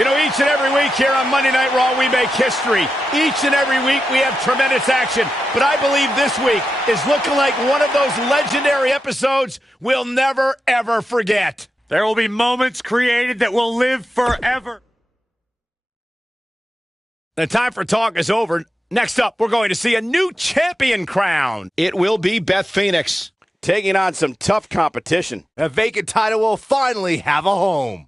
You know, each and every week here on Monday Night Raw, we make history. Each and every week, we have tremendous action. But I believe this week is looking like one of those legendary episodes we'll never, ever forget. There will be moments created that will live forever. The time for talk is over. Next up, we're going to see a new champion crowned. It will be Beth Phoenix, taking on some tough competition. A vacant title will finally have a home.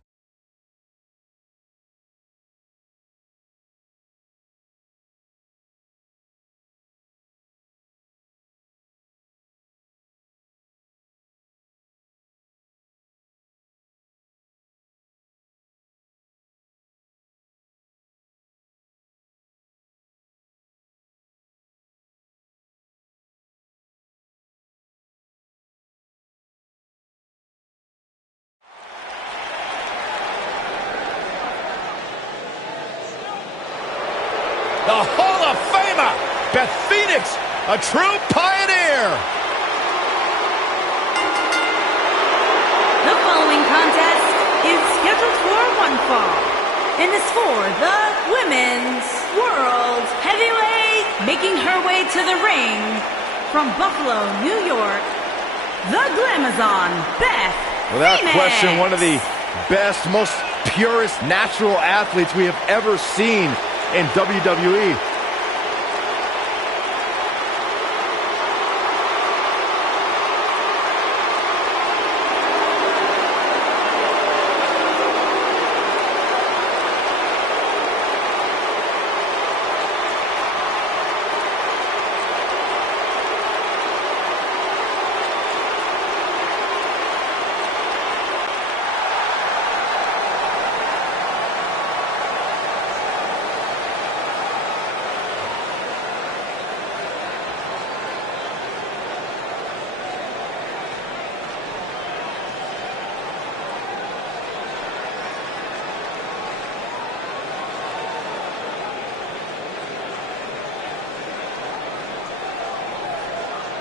The Hall of Famer, Beth Phoenix, a true pioneer. The following contest is scheduled for one fall and is for the Women's World Heavyweight. Making her way to the ring from Buffalo, New York, the Glamazon, Beth Without Phoenix. question, one of the best, most purest natural athletes we have ever seen in WWE.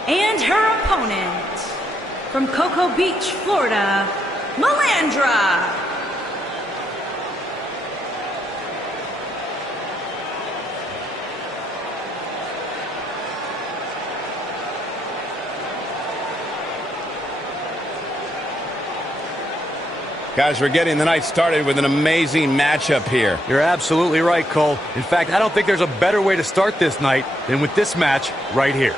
And her opponent, from Cocoa Beach, Florida, Melandra. Guys, we're getting the night started with an amazing matchup here. You're absolutely right, Cole. In fact, I don't think there's a better way to start this night than with this match right here.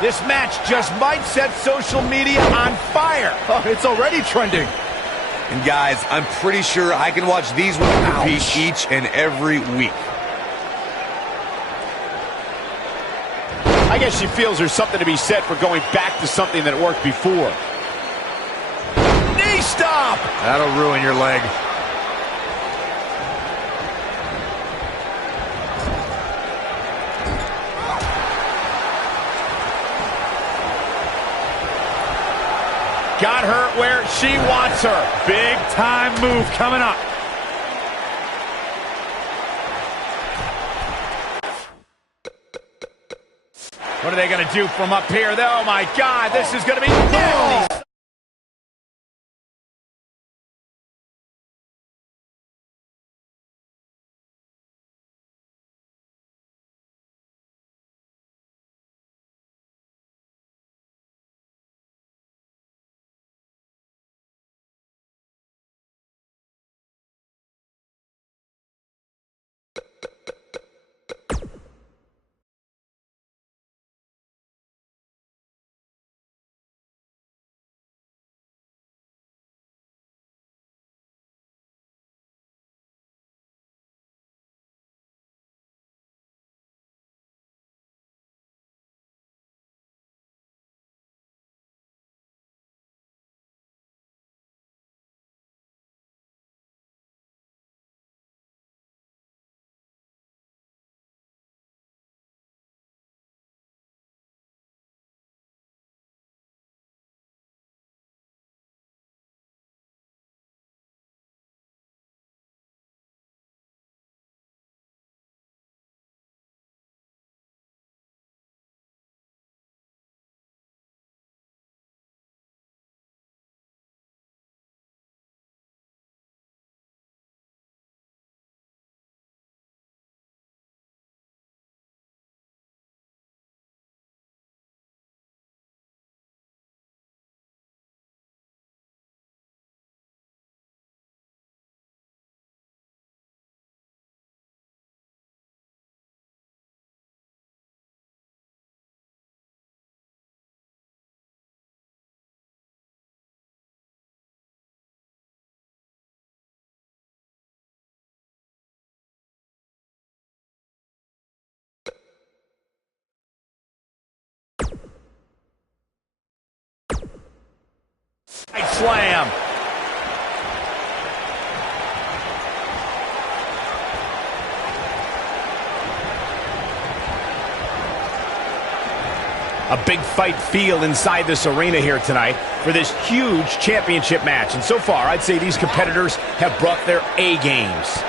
This match just might set social media on fire. Oh, it's already trending. And guys, I'm pretty sure I can watch these women compete each and every week. I guess she feels there's something to be said for going back to something that worked before. Knee stop! That'll ruin your leg. Got her where she wants her. Big time move coming up. What are they going to do from up here? Oh, my God, this is going to be nasty. slam. A big fight feel inside this arena here tonight for this huge championship match. And so far, I'd say these competitors have brought their A games.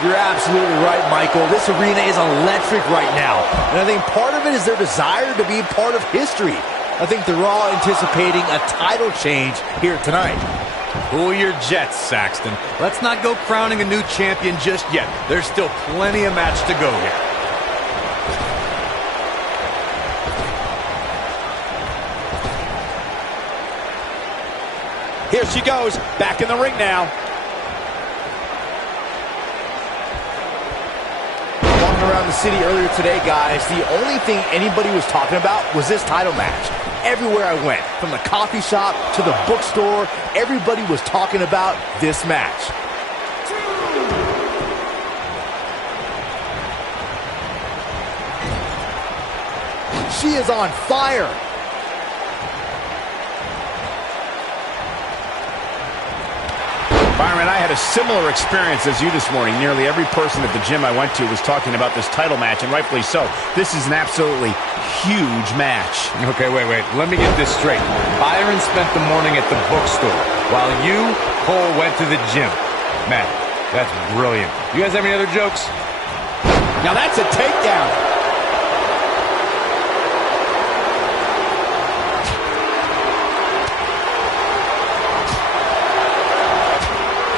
You're absolutely right, Michael. This arena is electric right now. And I think part of it is their desire to be part of history. I think they're all anticipating a title change here tonight. Cool your jets, Saxton. Let's not go crowning a new champion just yet. There's still plenty of match to go here. Here she goes, back in the ring now. Around the city earlier today, guys, the only thing anybody was talking about was this title match. Everywhere I went, from the coffee shop to the bookstore, everybody was talking about this match. She is on fire. Byron, I had a similar experience as you this morning. Nearly every person at the gym I went to was talking about this title match, and rightfully so. This is an absolutely huge match. Okay, wait. Let me get this straight. Byron spent the morning at the bookstore, while you, Cole, went to the gym. Man, that's brilliant. You guys have any other jokes? Now that's a takedown.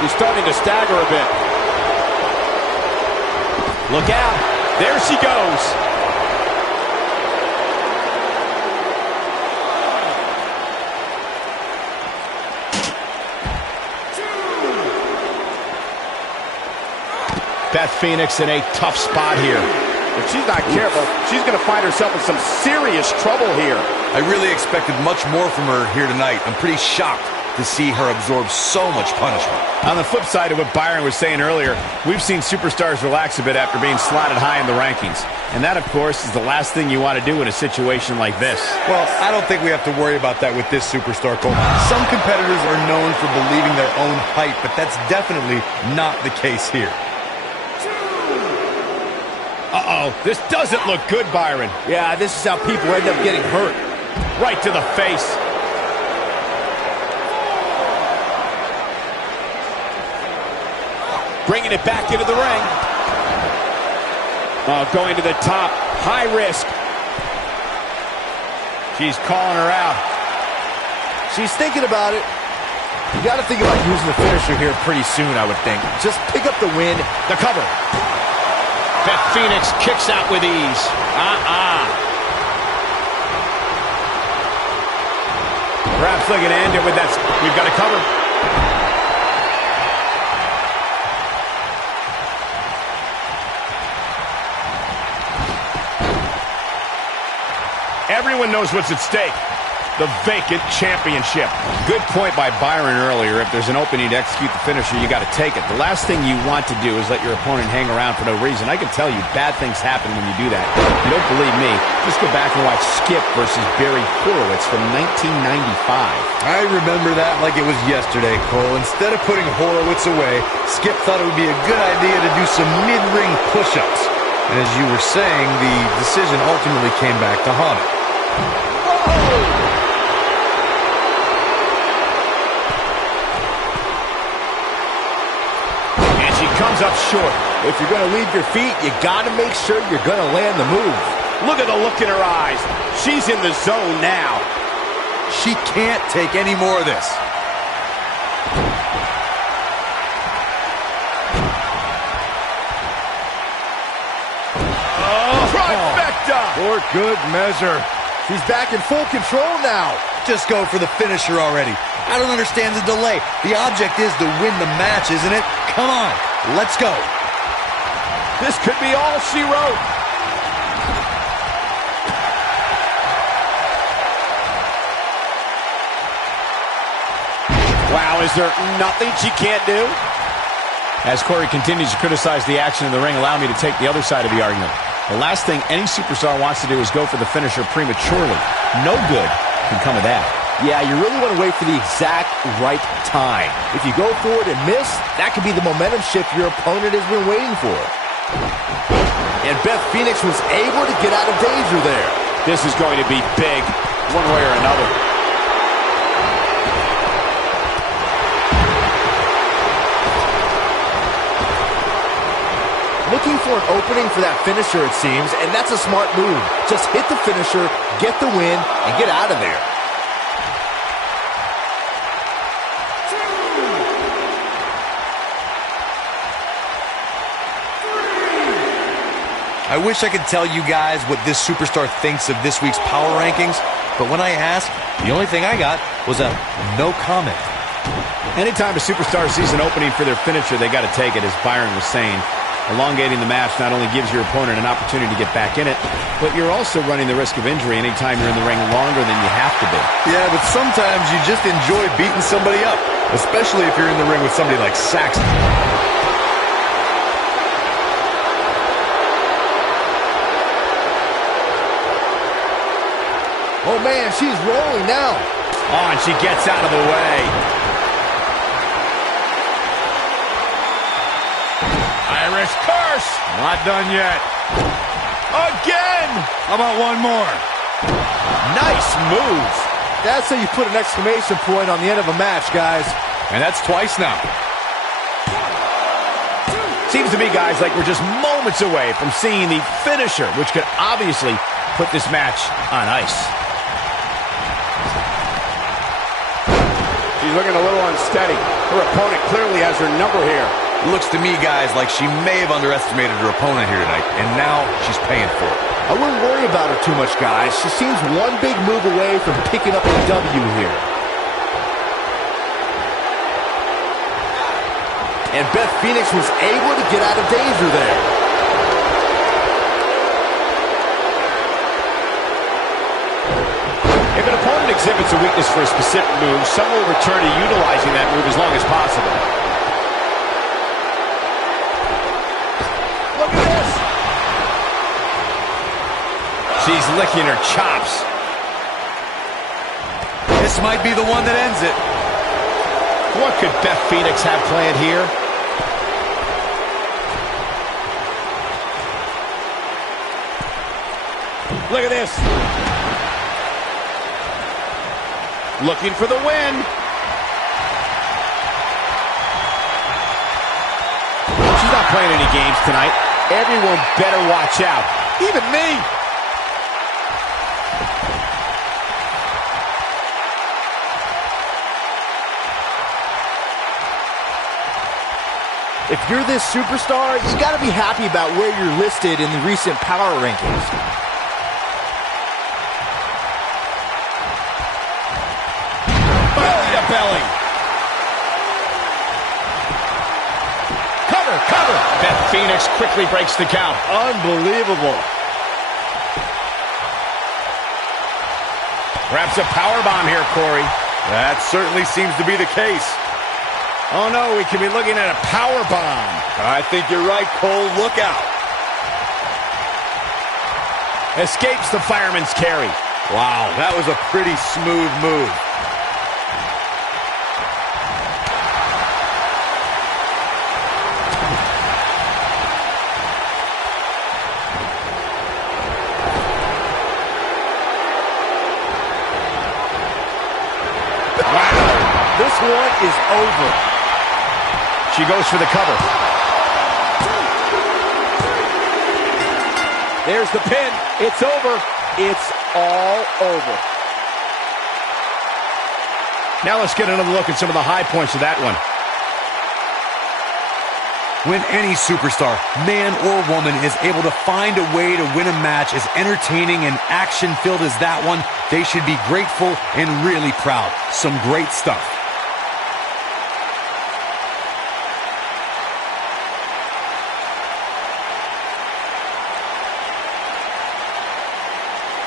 She's starting to stagger a bit. Look out. There she goes. Beth Phoenix in a tough spot here. If she's not careful, she's going to find herself in some serious trouble here. I really expected much more from her here tonight. I'm pretty shocked to see her absorb so much punishment. On the flip side of what Byron was saying earlier, we've seen superstars relax a bit after being slotted high in the rankings. And that, of course, is the last thing you want to do in a situation like this. Well, I don't think we have to worry about that with this superstar, Cole. Some competitors are known for believing their own hype, but that's definitely not the case here. Uh-oh, this doesn't look good, Byron. Yeah, this is how people end up getting hurt. Right to the face. Bringing it back into the ring. Oh, going to the top. High risk. She's calling her out. She's thinking about it. You got to think about using the finisher here pretty soon, I would think. Just pick up the win. The cover. Beth Phoenix kicks out with ease. Perhaps looking to end it with that. We've got a cover. Everyone knows what's at stake. The vacant championship. Good point by Byron earlier. If there's an opening to execute the finisher, you got to take it. The last thing you want to do is let your opponent hang around for no reason. I can tell you bad things happen when you do that. If you don't believe me, just go back and watch Skip versus Barry Horowitz from 1995. I remember that like it was yesterday, Cole. Instead of putting Horowitz away, Skip thought it would be a good idea to do some mid-ring push-ups. And as you were saying, the decision ultimately came back to haunt him. And she comes up short. If you're going to leave your feet, you got to make sure you're going to land the move. Look at the look in her eyes. She's in the zone now. She can't take any more of this. Trifecta! For good measure. She's back in full control now. Just go for the finisher already. I don't understand the delay. The object is to win the match, isn't it? Come on, let's go. This could be all she wrote. Is there nothing she can't do? As Corey continues to criticize the action in the ring, allow me to take the other side of the argument. The last thing any superstar wants to do is go for the finisher prematurely. No good can come of that. Yeah, you really want to wait for the exact right time. If you go for it and miss, that could be the momentum shift your opponent has been waiting for. And Beth Phoenix was able to get out of danger there. This is going to be big, one way or another. Looking for an opening for that finisher, it seems, and that's a smart move. Just hit the finisher, get the win, and get out of there. I wish I could tell you guys what this superstar thinks of this week's power rankings, but when I asked, the only thing I got was a no comment. Anytime a superstar sees an opening for their finisher, they got to take it, as Byron was saying. Elongating the match not only gives your opponent an opportunity to get back in it, but you're also running the risk of injury anytime you're in the ring longer than you have to be. Yeah, but sometimes you just enjoy beating somebody up, especially if you're in the ring with somebody like Saxton. Oh, man, she's rolling now. Oh, and she gets out of the way. Irish curse. Not done yet. Again. How about one more? Nice move. That's how you put an exclamation point on the end of a match, guys. And that's twice now. Seems to me, guys, like we're just moments away from seeing the finisher, which could obviously put this match on ice. She's looking a little unsteady. Her opponent clearly has her number here. Looks to me, guys, like she may have underestimated her opponent here tonight, and now she's paying for it. I wouldn't worry about her too much, guys. She seems one big move away from picking up a W here. And Beth Phoenix was able to get out of danger there. If an opponent exhibits a weakness for a specific move, some will return to utilizing that move as long as possible. Look at this! She's licking her chops. This might be the one that ends it. What could Beth Phoenix have planned here? Look at this. Looking for the win. She's not playing any games tonight. Everyone better watch out. Even me. If you're this superstar, you got to be happy about where you're listed in the recent power rankings. Belly. Cover, cover. Beth Phoenix quickly breaks the count. Unbelievable. Perhaps a powerbomb here, Corey. That certainly seems to be the case. Oh, no, we could be looking at a powerbomb. I think you're right, Cole. Look out. Escapes the fireman's carry. Wow, that was a pretty smooth move. This one is over. She goes for the cover. There's the pin. It's over. It's all over. Now let's get another look at some of the high points of that one. When any superstar, man or woman, is able to find a way to win a match as entertaining and action-filled as that one, they should be grateful and really proud. Some great stuff.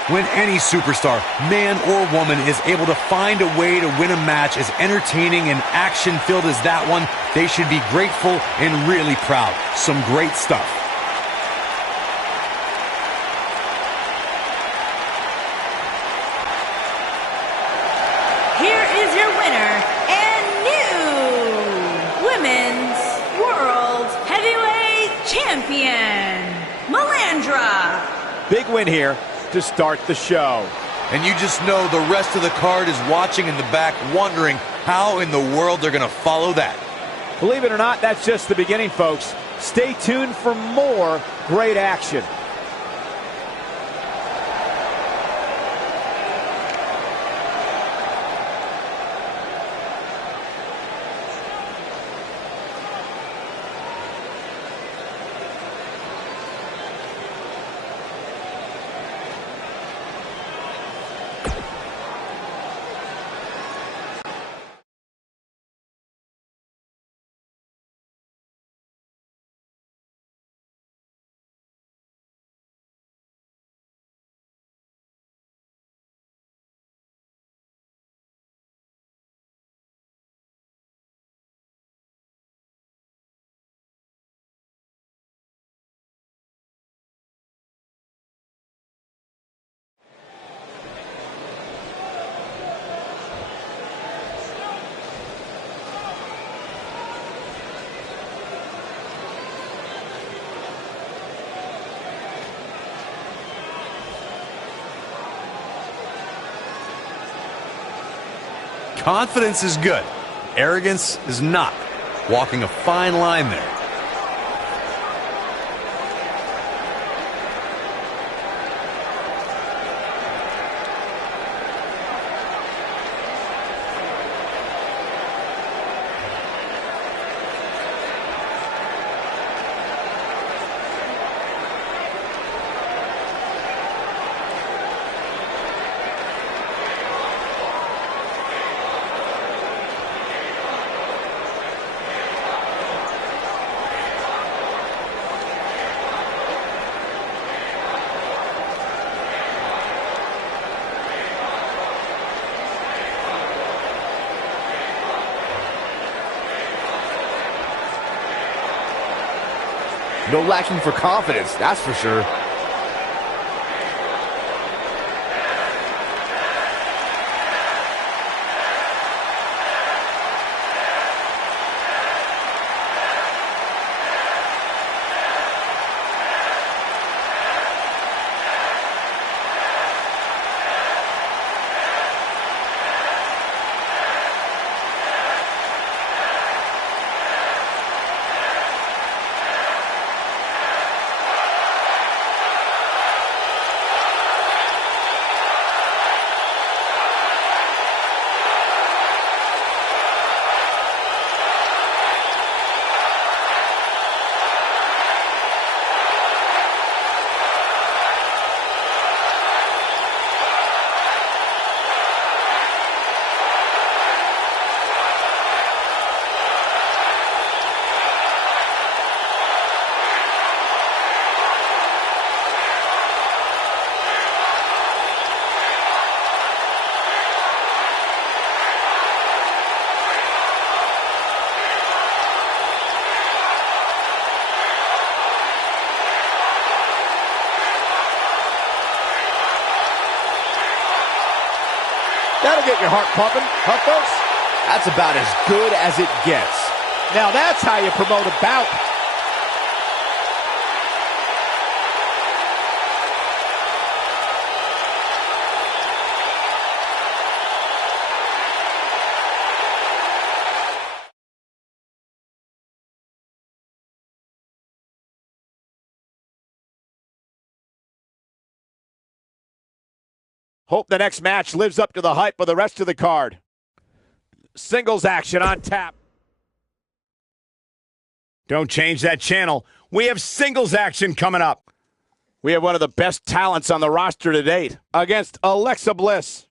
When any superstar, man or woman, is able to find a way to win a match as entertaining and action-filled as that one, they should be grateful and really proud. Some great stuff. Here is your winner and new Women's World Heavyweight Champion, Melandra. Big win here to start the show. And you just know the rest of the card is watching in the back, wondering how in the world they're going to follow that. Believe it or not, that's just the beginning, folks. Stay tuned for more great action. Confidence is good. Arrogance is not. Walking a fine line there. No lacking for confidence, that's for sure. That'll get your heart pumping, huh, folks? That's about as good as it gets. Now that's how you promote a bout. Hope the next match lives up to the hype of the rest of the card. Singles action on tap. Don't change that channel. We have singles action coming up. We have one of the best talents on the roster to date against Alexa Bliss.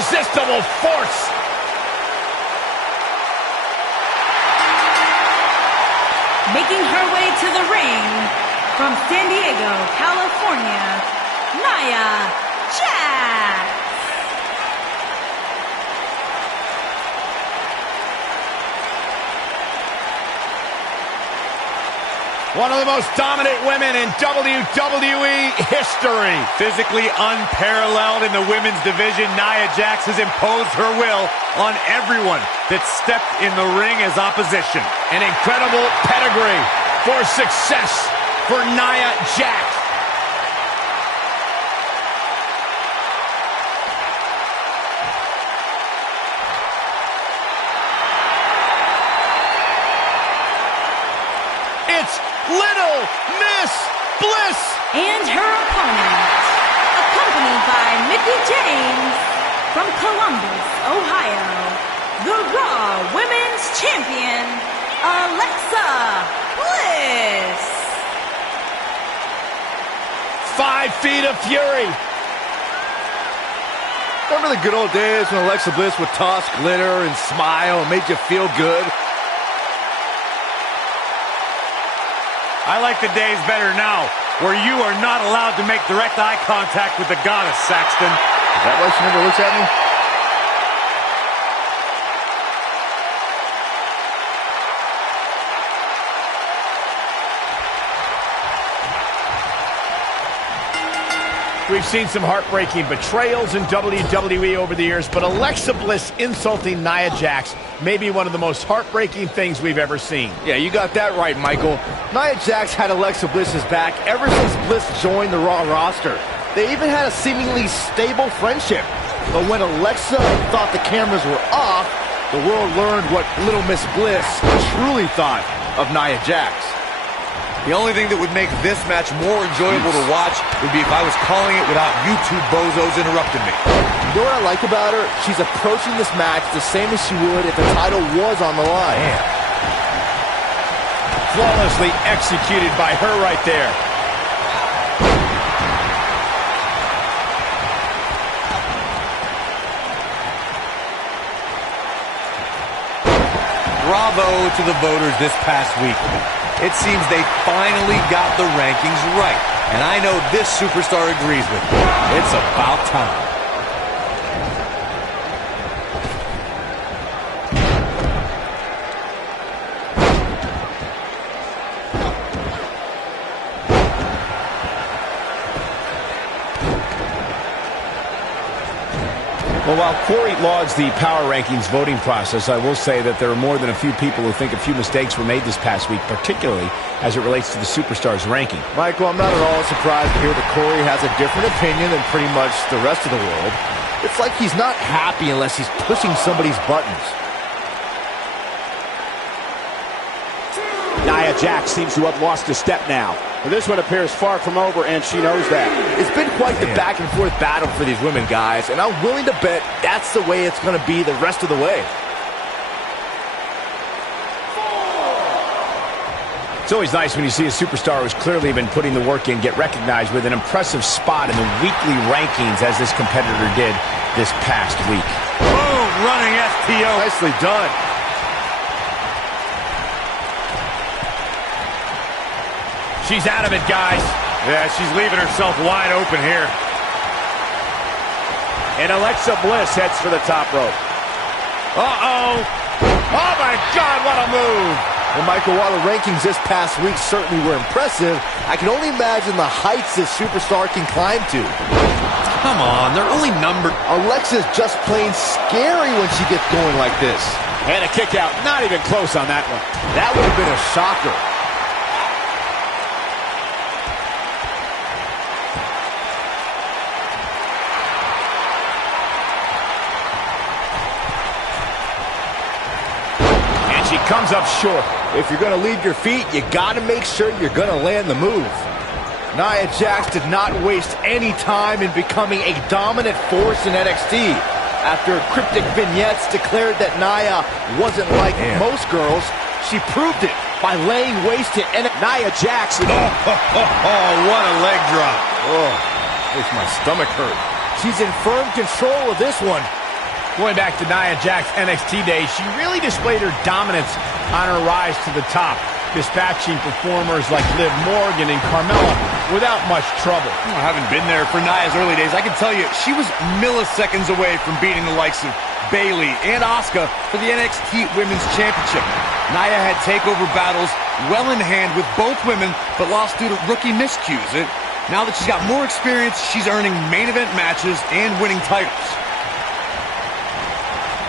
irresistible force. Making her way to the ring from San Diego, California, Nia Jax. One of the most dominant women in WWE history. Physically unparalleled in the women's division, Nia Jax has imposed her will on everyone that stepped in the ring as opposition. An incredible pedigree for success for Nia Jax. It's Little Miss Bliss. And her opponent, accompanied by Mickie James from Columbus, Ohio, the Raw Women's Champion, Alexa Bliss. 5 feet of fury. Remember the good old days when Alexa Bliss would toss glitter and smile and made you feel good? I like the days better now, where you are not allowed to make direct eye contact with the goddess, Saxton. Is that why she never looks at me? We've seen some heartbreaking betrayals in WWE over the years, but Alexa Bliss insulting Nia Jax may be one of the most heartbreaking things we've ever seen. Yeah, you got that right, Michael. Nia Jax had Alexa Bliss's back ever since Bliss joined the Raw roster. They even had a seemingly stable friendship. But when Alexa thought the cameras were off, the world learned what Little Miss Bliss truly thought of Nia Jax. The only thing that would make this match more enjoyable to watch would be if I was calling it without you two bozos interrupting me. You know what I like about her? She's approaching this match the same as she would if the title was on the line. Man. Flawlessly executed by her right there. Bravo to the voters this past week. It seems they finally got the rankings right. And I know this superstar agrees with me. It's about time. Well, while Corey lauds the power rankings voting process, I will say that there are more than a few people who think a few mistakes were made this past week, particularly as it relates to the Superstars ranking. Michael, I'm not at all surprised to hear that Corey has a different opinion than pretty much the rest of the world. It's like he's not happy unless he's pushing somebody's buttons. Nia Jax seems to have lost a step now. But this one appears far from over, and she knows that. It's been quite the back-and-forth battle for these women, guys, and I'm willing to bet that's the way it's going to be the rest of the way. It's always nice when you see a superstar who's clearly been putting the work in get recognized with an impressive spot in the weekly rankings as this competitor did this past week. Boom, running STO. Nicely done. She's out of it, guys. Yeah, she's leaving herself wide open here. And Alexa Bliss heads for the top rope. Uh-oh. Oh, my God, what a move. Well, Michael, while the rankings this past week certainly were impressive, I can only imagine the heights this superstar can climb to. Come on, they're only numbered. Alexa's just plain scary when she gets going like this. And a kick out, not even close on that one. That would have been a shocker. She comes up short. If you're going to leave your feet, you got to make sure you're going to land the move. Nia Jax did not waste any time in becoming a dominant force in NXT. After cryptic vignettes declared that Nia wasn't like most girls, she proved it by laying waste to Nia Jax. Oh, what a leg drop. Oh, makes my stomach hurt. She's in firm control of this one. Going back to Nia Jax's NXT days, she really displayed her dominance on her rise to the top, dispatching performers like Liv Morgan and Carmella without much trouble. I haven't been there for Nia's early days. I can tell you, she was milliseconds away from beating the likes of Bayley and Asuka for the NXT Women's Championship. Nia had takeover battles well in hand with both women, but lost due to rookie miscues. Now that she's got more experience, she's earning main event matches and winning titles.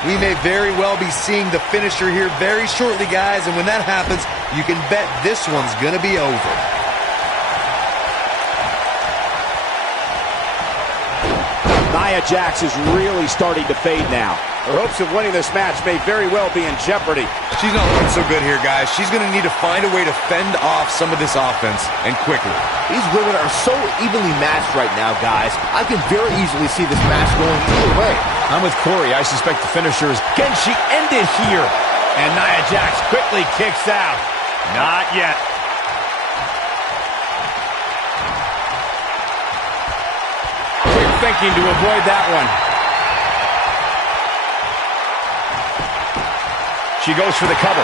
We may very well be seeing the finisher here very shortly, guys, and when that happens, you can bet this one's going to be over. Nia Jax is really starting to fade now. Her hopes of winning this match may very well be in jeopardy. She's not looking so good here, guys. She's going to need to find a way to fend off some of this offense, and quickly. These women are so evenly matched right now, guys. I can very easily see this match going either way. I'm with Corey. I suspect the finisher is... Can she end it here? And Nia Jax quickly kicks out. Not yet. Quick thinking to avoid that one. She goes for the cover.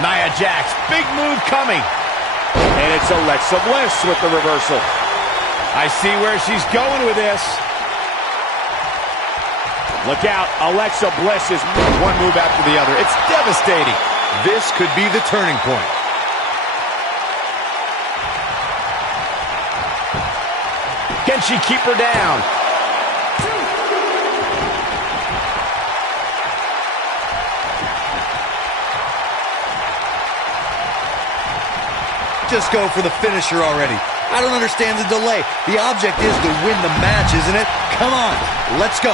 Nia Jax, big move coming. And it's Alexa Bliss with the reversal. I see where she's going with this. Look out, Alexa Bliss is one move after the other. It's devastating. This could be the turning point. Can she keep her down? Just go for the finisher already. I don't understand the delay. The object is to win the match, isn't it? Come on, let's go.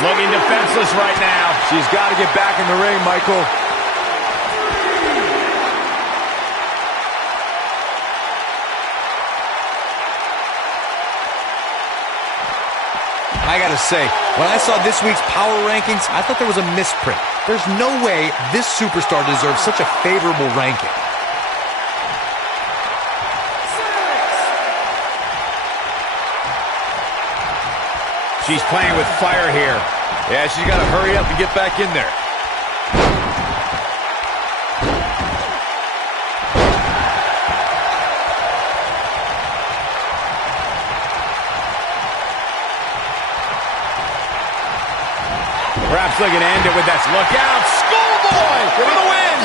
Looking defenseless right now. She's got to get back in the ring, Michael. I gotta say, when I saw this week's power rankings, I thought there was a misprint. There's no way this superstar deserves such a favorable ranking. She's playing with fire here. Yeah, she's got to hurry up and get back in there. Perhaps looking to end it with that. Look out! Schoolboy for the win!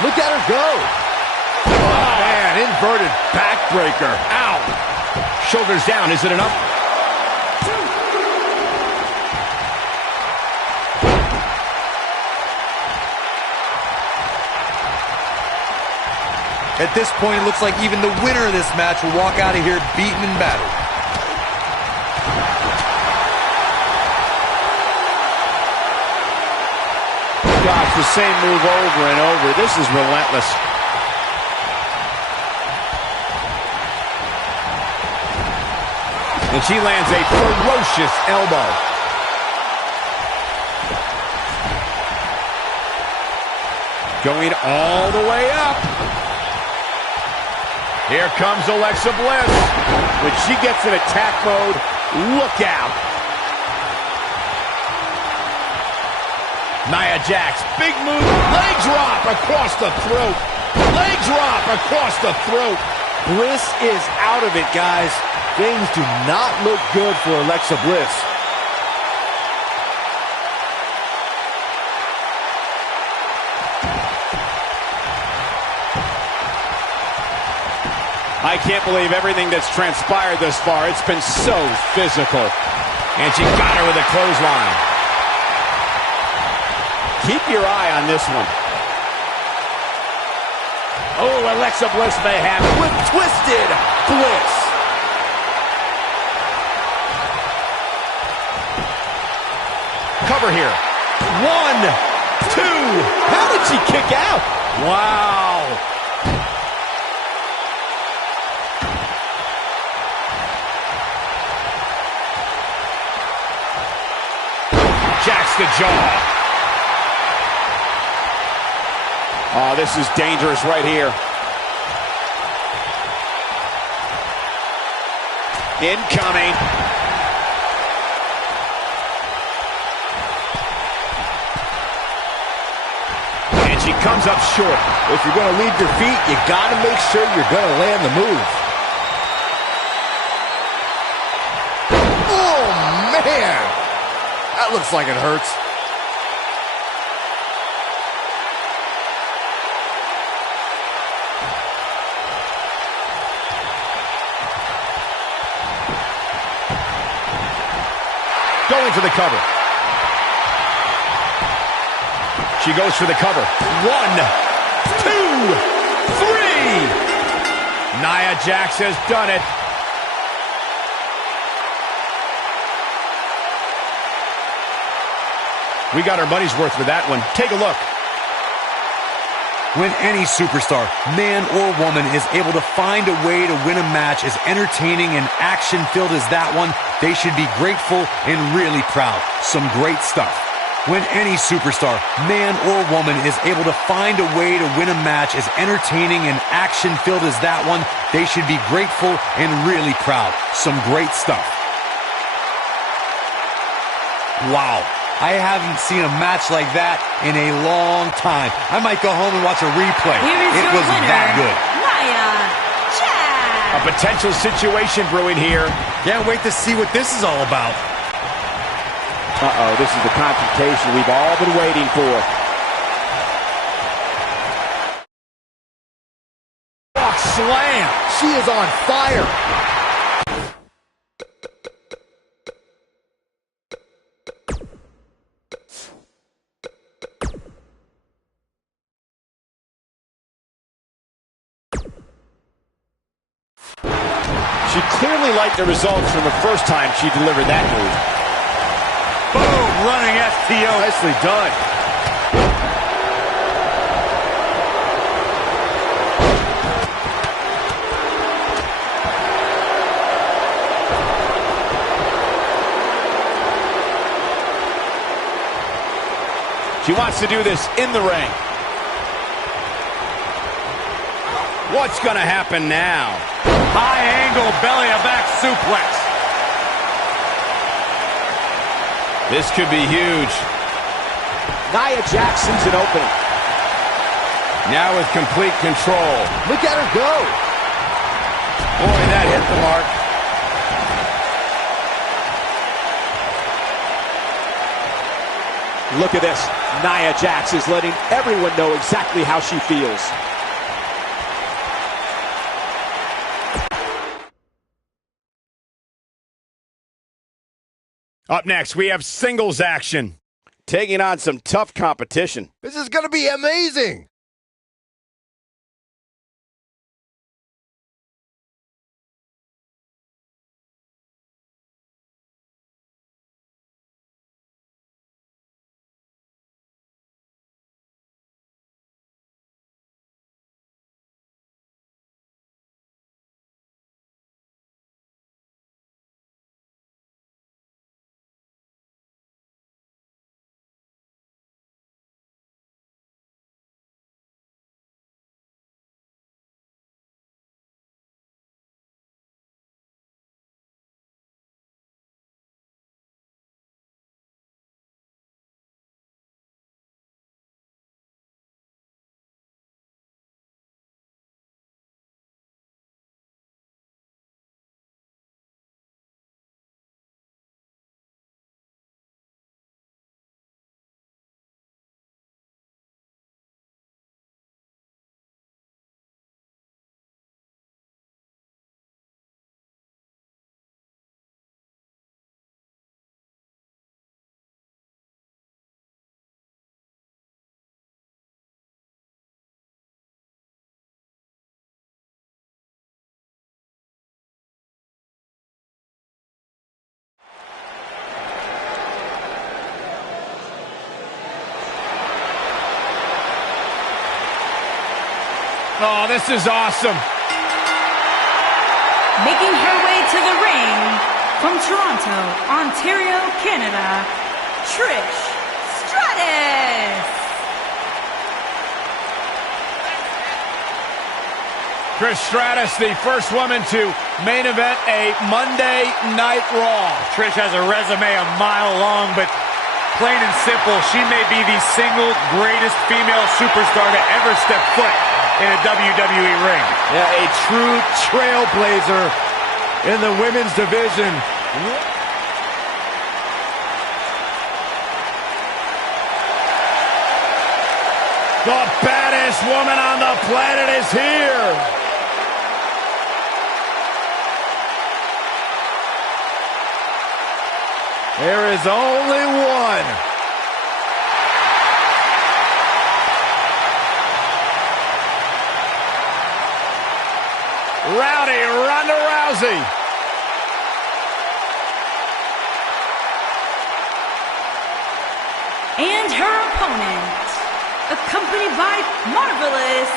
Look at her go! Oh, man, inverted backbreaker. Ow! Shoulders down, is it enough? At this point, it looks like even the winner of this match will walk out of here beaten and battered. Gosh, the same move over and over. This is relentless. And she lands a ferocious elbow. Going all the way up. Here comes Alexa Bliss. When she gets in attack mode, look out. Nia Jax, big move, leg drop across the throat. Leg drop across the throat. Bliss is out of it, guys. Things do not look good for Alexa Bliss. I can't believe everything that's transpired thus far. It's been so physical. And she got her with a clothesline. Keep your eye on this one. Oh, Alexa Bliss may have it with Twisted Bliss. Cover here. 1, 2. How did she kick out? Wow. jacks the jaw. Oh, this is dangerous right here. Incoming. And she comes up short. If you're going to leave your feet, you got to make sure you're going to land the move. Oh, man. That looks like it hurts. Going for the cover. She goes for the cover. 1, 2, 3. Nia Jax has done it. We got our money's worth with that one. Take a look. When any superstar, man or woman, is able to find a way to win a match as entertaining and action-filled as that one, they should be grateful and really proud. Some great stuff. When any superstar, man or woman, is able to find a way to win a match as entertaining and action-filled as that one, they should be grateful and really proud. Some great stuff. Wow. I haven't seen a match like that in a long time. I might go home and watch a replay. It was winner, that good. Nia Jax. A potential situation brewing here. Can't wait to see what this is all about. Uh-oh, this is the confrontation we've all been waiting for. Oh, slam. She is on fire. She clearly liked the results from the first time she delivered that move. Boom, running STO. Nicely done. She wants to do this in the ring. What's going to happen now? High angle belly-to-back suplex. This could be huge. Nia Jax sees an opening. Now with complete control. Look at her go. Boy, that hit the mark. Look at this. Nia Jax is letting everyone know exactly how she feels. Up next, we have singles action. Taking on some tough competition. This is going to be amazing. Oh, this is awesome. Making her way to the ring from Toronto, Ontario, Canada, Trish Stratus. Trish Stratus, the first woman to main event a Monday Night Raw. Trish has a resume a mile long, but plain and simple, she may be the single greatest female superstar to ever step foot in a WWE ring. Yeah, a true trailblazer in the women's division. The baddest woman on the planet is here. There is only one. Rowdy Ronda Rousey. And her opponent, accompanied by Marvelous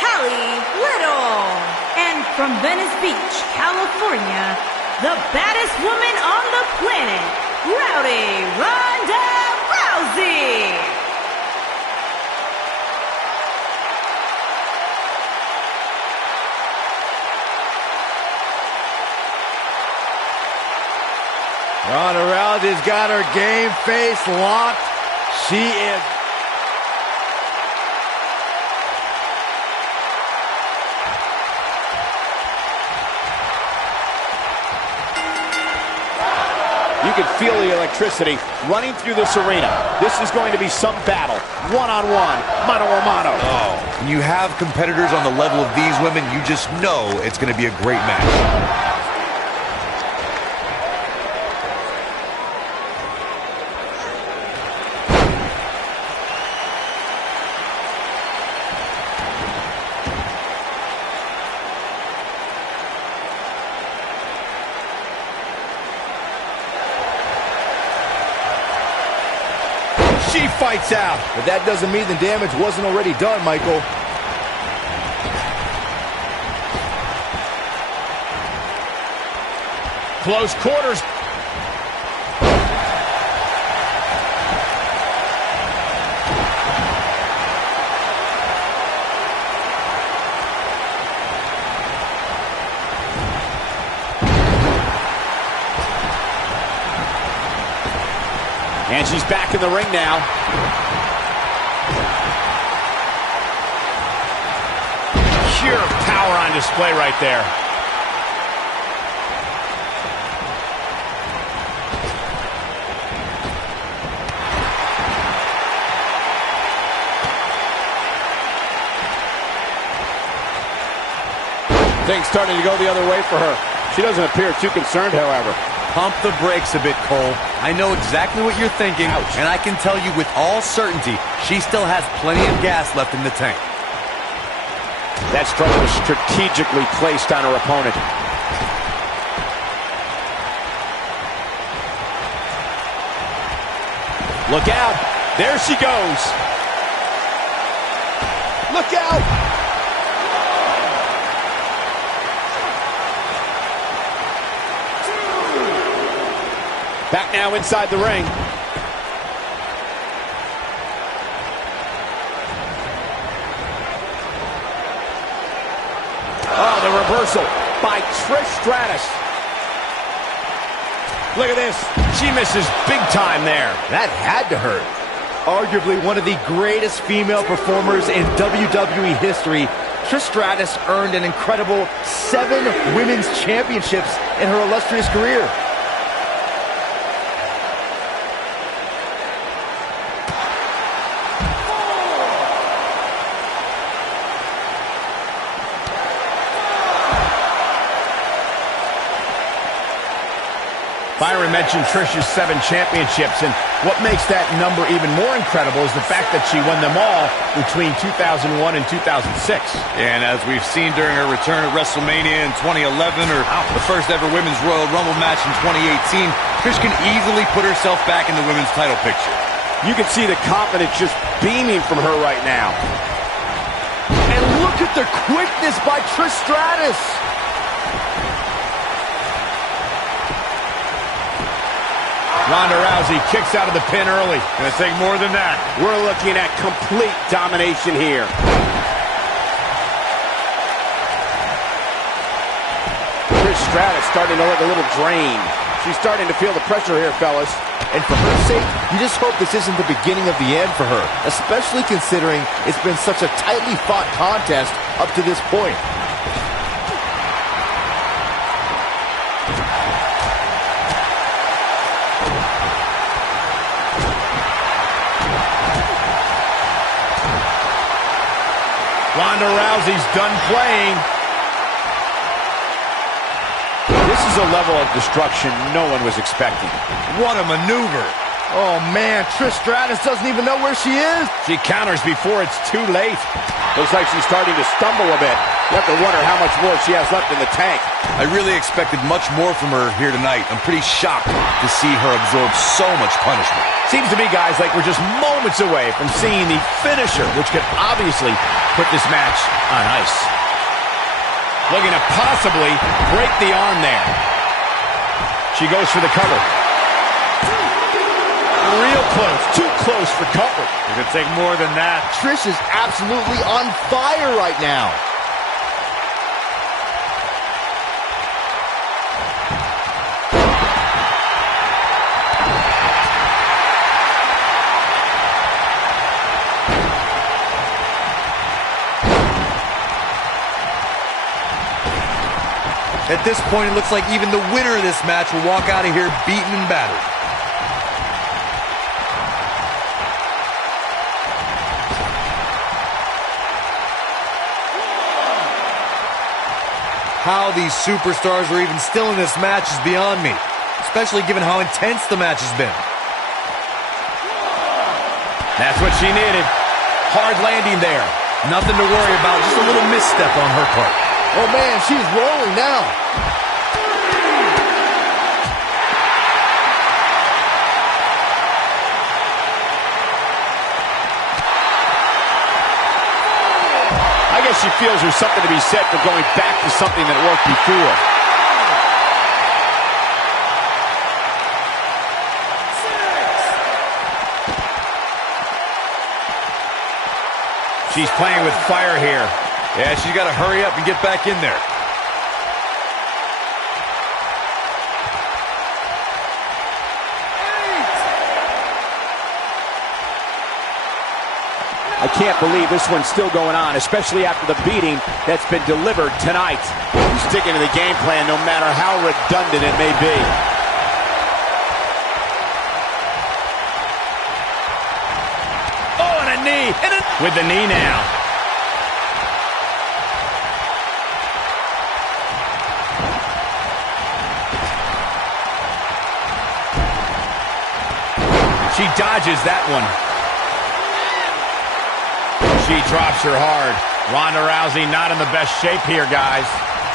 Hallie Little. And from Venice Beach, California, the baddest woman on the planet, Rowdy Ronda Rousey. Ronda Rousey's got her game face locked. She is... You can feel the electricity running through this arena. This is going to be some battle. One-on-one, mano-a-mano. When you have competitors on the level of these women, you just know it's going to be a great match. She fights out. But that doesn't mean the damage wasn't already done, Michael. Close quarters. And she's back in the ring now. Pure power on display right there. Things starting to go the other way for her. She doesn't appear too concerned, however. Pump the brakes a bit, Cole. I know exactly what you're thinking, and I can tell you with all certainty, she still has plenty of gas left in the tank. That strike was strategically placed on her opponent. Look out. There she goes. Look out. Back now inside the ring. Oh, the reversal by Trish Stratus. Look at this. She misses big time there. That had to hurt. Arguably one of the greatest female performers in WWE history, Trish Stratus earned an incredible 7 women's championships in her illustrious career. Byron mentioned Trish's 7 championships, and what makes that number even more incredible is the fact that she won them all between 2001 and 2006. And as we've seen during her return at WrestleMania in 2011 or the first ever Women's Royal Rumble match in 2018, Trish can easily put herself back in the women's title picture. You can see the confidence just beaming from her right now. And look at the quickness by Trish Stratus. Ronda Rousey kicks out of the pin early. Gonna take more than that. We're looking at complete domination here. Trish Stratus starting to look a little drained. She's starting to feel the pressure here, fellas. And for her sake, you just hope this isn't the beginning of the end for her, especially considering it's been such a tightly fought contest up to this point. Ronda Rousey's done playing. This is a level of destruction no one was expecting. What a maneuver. Oh man, Trish Stratus doesn't even know where she is. She counters before it's too late. Looks like she's starting to stumble a bit. You have to wonder how much more she has left in the tank. I really expected much more from her here tonight. I'm pretty shocked to see her absorb so much punishment. Seems to me, guys, like we're just moments away from seeing the finisher, which could obviously put this match on ice. Looking to possibly break the arm there. She goes for the cover. Real close. Too close for cover. It could take more than that. Trish is absolutely on fire right now. At this point, it looks like even the winner of this match will walk out of here beaten and battered. How these superstars are even still in this match is beyond me, especially given how intense the match has been. That's what she needed. Hard landing there. Nothing to worry about, just a little misstep on her part. Oh man, she's rolling now. I guess she feels there's something to be said for going back to something that worked before. She's playing with fire here. Yeah, she's got to hurry up and get back in there. I can't believe this one's still going on, especially after the beating that's been delivered tonight. Sticking to the game plan no matter how redundant it may be. Oh, and a knee. With the knee now. She dodges that one. She drops her hard. Ronda Rousey not in the best shape here, guys.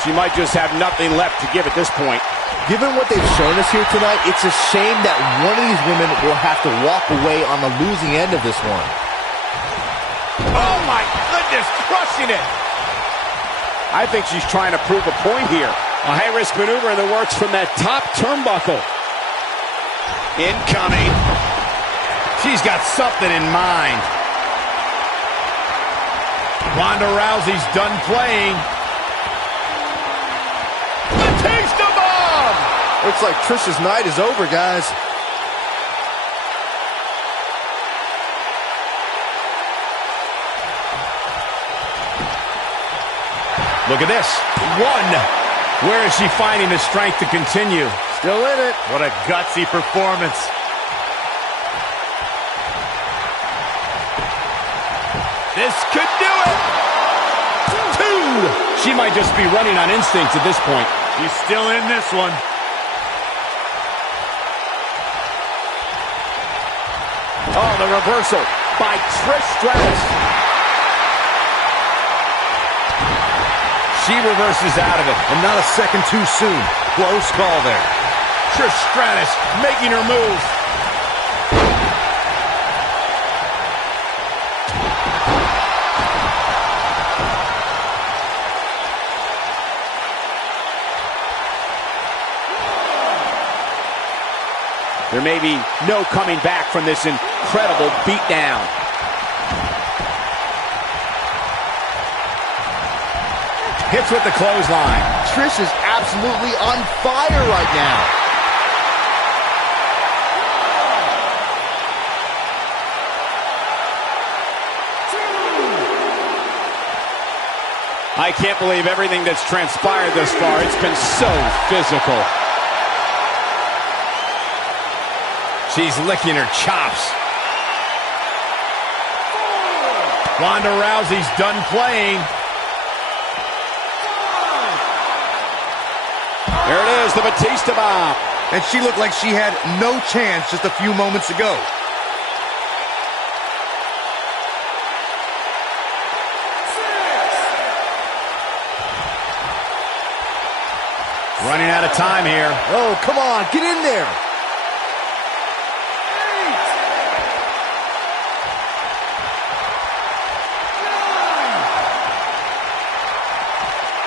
She might just have nothing left to give at this point. Given what they've shown us here tonight, it's a shame that one of these women will have to walk away on the losing end of this one. Oh, my goodness, crushing it. I think she's trying to prove a point here. A high-risk maneuver in the works from that top turnbuckle. Incoming. She's got something in mind. Ronda Rousey's done playing. Batista bomb! Looks like Trish's night is over, guys. Look at this. One. Where is she finding the strength to continue? Still in it. What a gutsy performance. This could do it. Two. She might just be running on instinct at this point. She's still in this one. Oh, the reversal by Trish Stratus. She reverses out of it. And not a second too soon. Close call there. Trish Stratus making her move. There may be no coming back from this incredible beatdown. Hits with the clothesline. Trish is absolutely on fire right now. I can't believe everything that's transpired thus far. It's been so physical. She's licking her chops. Ronda Rousey's done playing. There it is, the Batista bomb. And she looked like she had no chance just a few moments ago. Running out of time here. Oh, come on, get in there.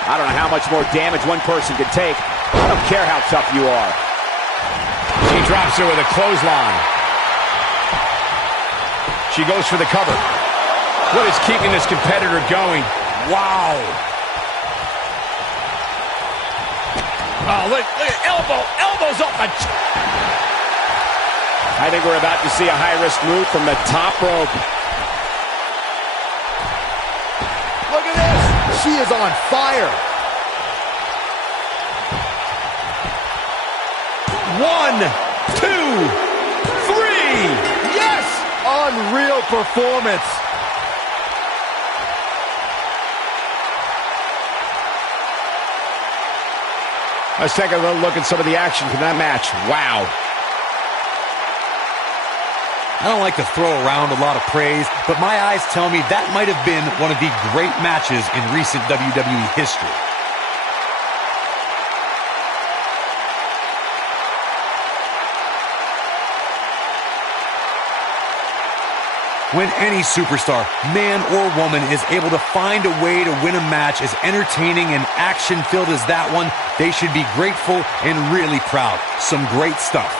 I don't know how much more damage one person could take. I don't care how tough you are. She drops her with a clothesline. She goes for the cover. What is keeping this competitor going? Wow. Oh, look at elbows off the... I think we're about to see a high-risk move from the top rope. Look at this. She is on fire. 1, 2, 3. Yes! Unreal performance. Let's take a little look at some of the action from that match. Wow. I don't like to throw around a lot of praise, but my eyes tell me that might have been one of the great matches in recent WWE history. When any superstar, man or woman, is able to find a way to win a match as entertaining and action-filled as that one, they should be grateful and really proud. Some great stuff.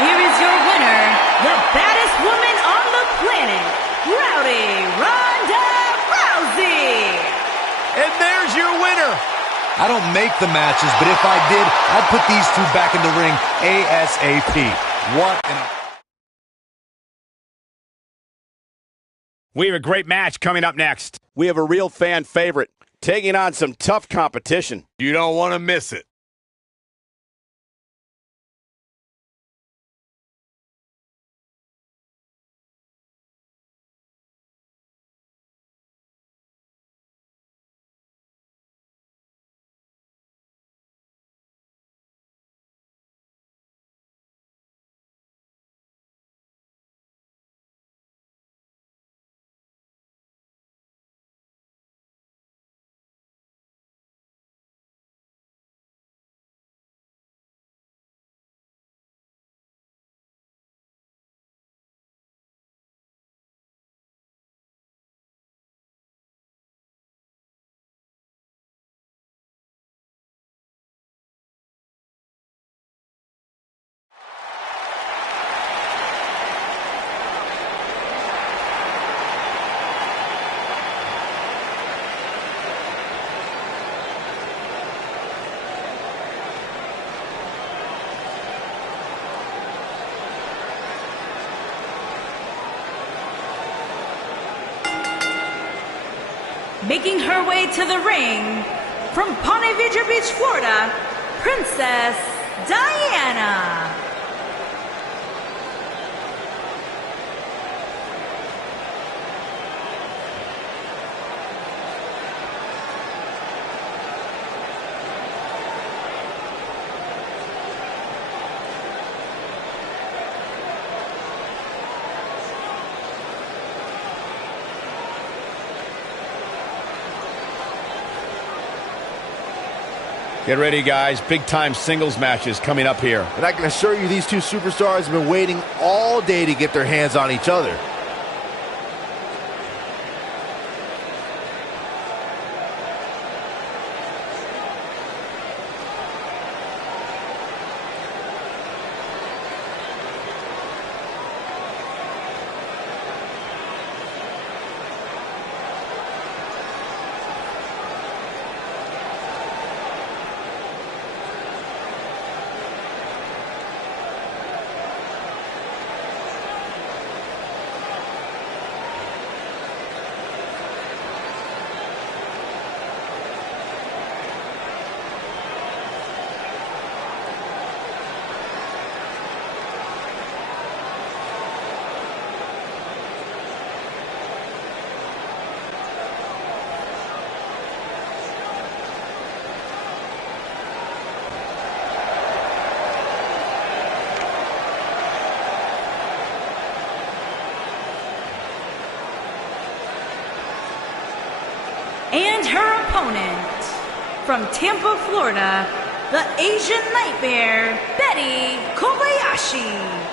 Here is your winner, the baddest woman on the planet, Rowdy Ronda Rousey. And there's your winner. I don't make the matches, but if I did, I'd put these two back in the ring ASAP. What an... We have a great match coming up next. We have a real fan favorite taking on some tough competition. You don't want to miss it. Making her way to the ring, from Ponte Vedra Beach, Florida, Princess Diana. Get ready, guys. Big-time singles matches coming up here. And I can assure you these two superstars have been waiting all day to get their hands on each other. opponent, from Tampa, Florida, the Asian Nightmare, Betty Kobayashi.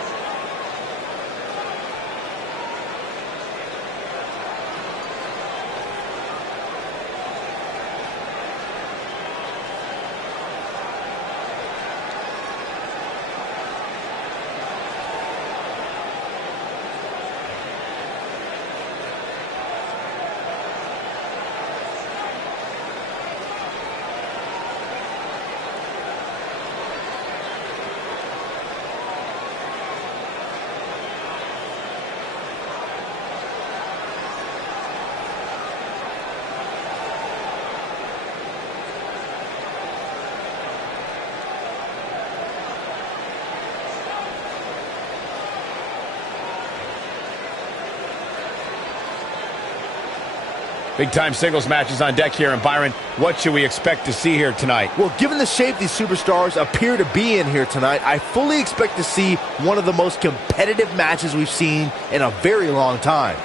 Big-time singles matches on deck here. And Byron, what should we expect to see here tonight? Well, given the shape these superstars appear to be in here tonight, I fully expect to see one of the most competitive matches we've seen in a very long time.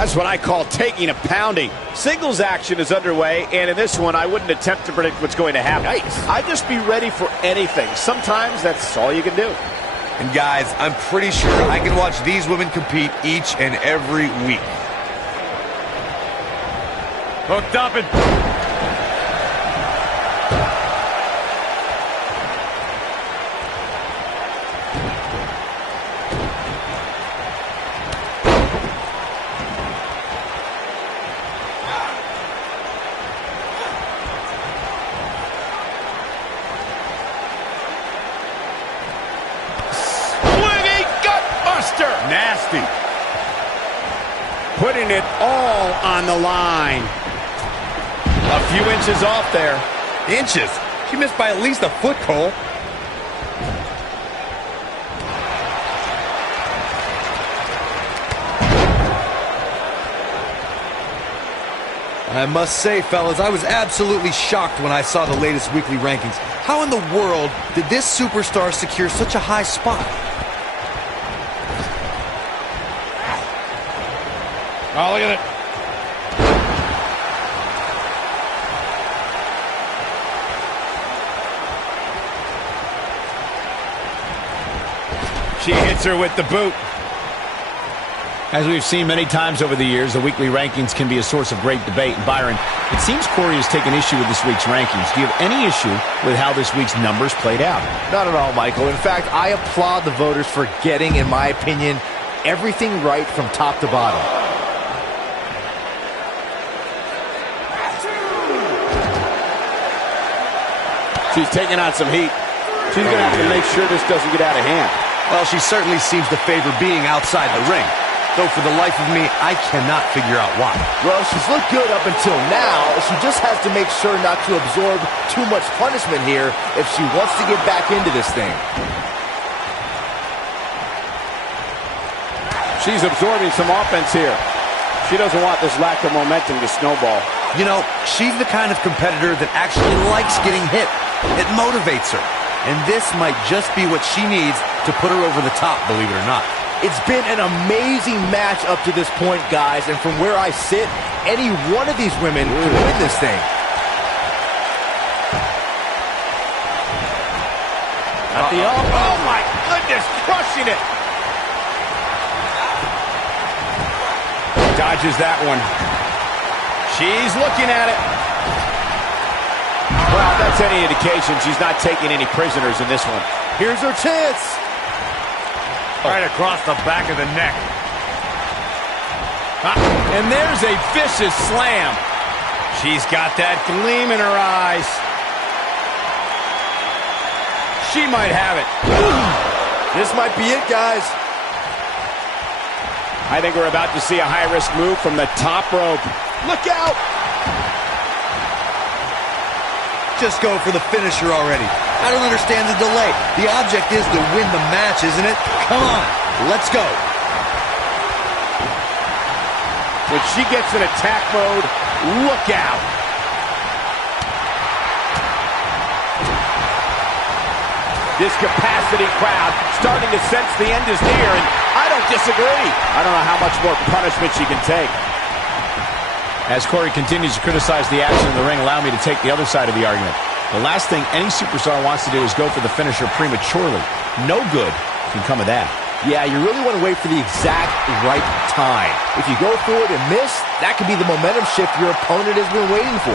That's what I call taking a pounding. Singles action is underway, and in this one, I wouldn't attempt to predict what's going to happen. Nice. I'd just be ready for anything. Sometimes that's all you can do. And guys, I'm pretty sure I can watch these women compete each and every week. Hooked up and... Nasty. Putting it all on the line. A few inches off there. Inches? She missed by at least a foot, Cole. I must say, fellas, I was absolutely shocked when I saw the latest weekly rankings. How in the world did this superstar secure such a high spot? Oh, look at it. She hits her with the boot. As we've seen many times over the years, the weekly rankings can be a source of great debate. And Byron, it seems Corey has taken issue with this week's rankings. Do you have any issue with how this week's numbers played out? Not at all, Michael. In fact, I applaud the voters for getting, in my opinion, everything right from top to bottom. She's taking on some heat. She's going to have to make sure this doesn't get out of hand. Well, she certainly seems to favor being outside the ring. Though for the life of me, I cannot figure out why. Well, she's looked good up until now. She just has to make sure not to absorb too much punishment here if she wants to get back into this thing. She's absorbing some offense here. She doesn't want this lack of momentum to snowball. You know, she's the kind of competitor that actually likes getting hit. It motivates her. And this might just be what she needs to put her over the top, believe it or not. It's been an amazing match up to this point, guys. And from where I sit, any one of these women can win this thing. Oh, my goodness, crushing it. Dodges that one. She's looking at it. Well, if that's any indication, she's not taking any prisoners in this one. Here's her chance. Right across the back of the neck. And there's a vicious slam. She's got that gleam in her eyes. She might have it. This might be it, guys. I think we're about to see a high-risk move from the top rope. Look out! Just go for the finisher already. I don't understand the delay. The object is to win the match, isn't it? Come on, let's go. When she gets in attack mode, look out. This capacity crowd starting to sense the end is near, and I don't disagree. I don't know how much more punishment she can take. As Corey continues to criticize the action in the ring, allow me to take the other side of the argument. The last thing any superstar wants to do is go for the finisher prematurely. No good can come of that. Yeah, you really want to wait for the exact right time. If you go for it and miss, that could be the momentum shift your opponent has been waiting for.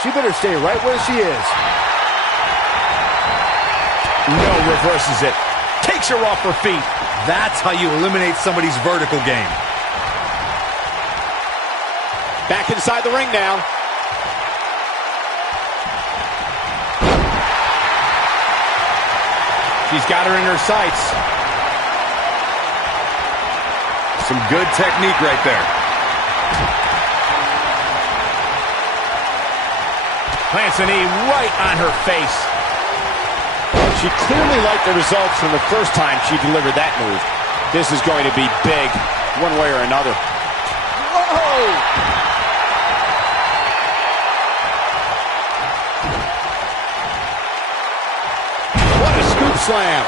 She better stay right where she is. No, reverses it. Takes her off her feet. That's how you eliminate somebody's vertical game. Back inside the ring now. She's got her in her sights. Some good technique right there. Plants a knee right on her face. She clearly liked the results from the first time she delivered that move. This is going to be big, one way or another. Whoa! What a scoop slam.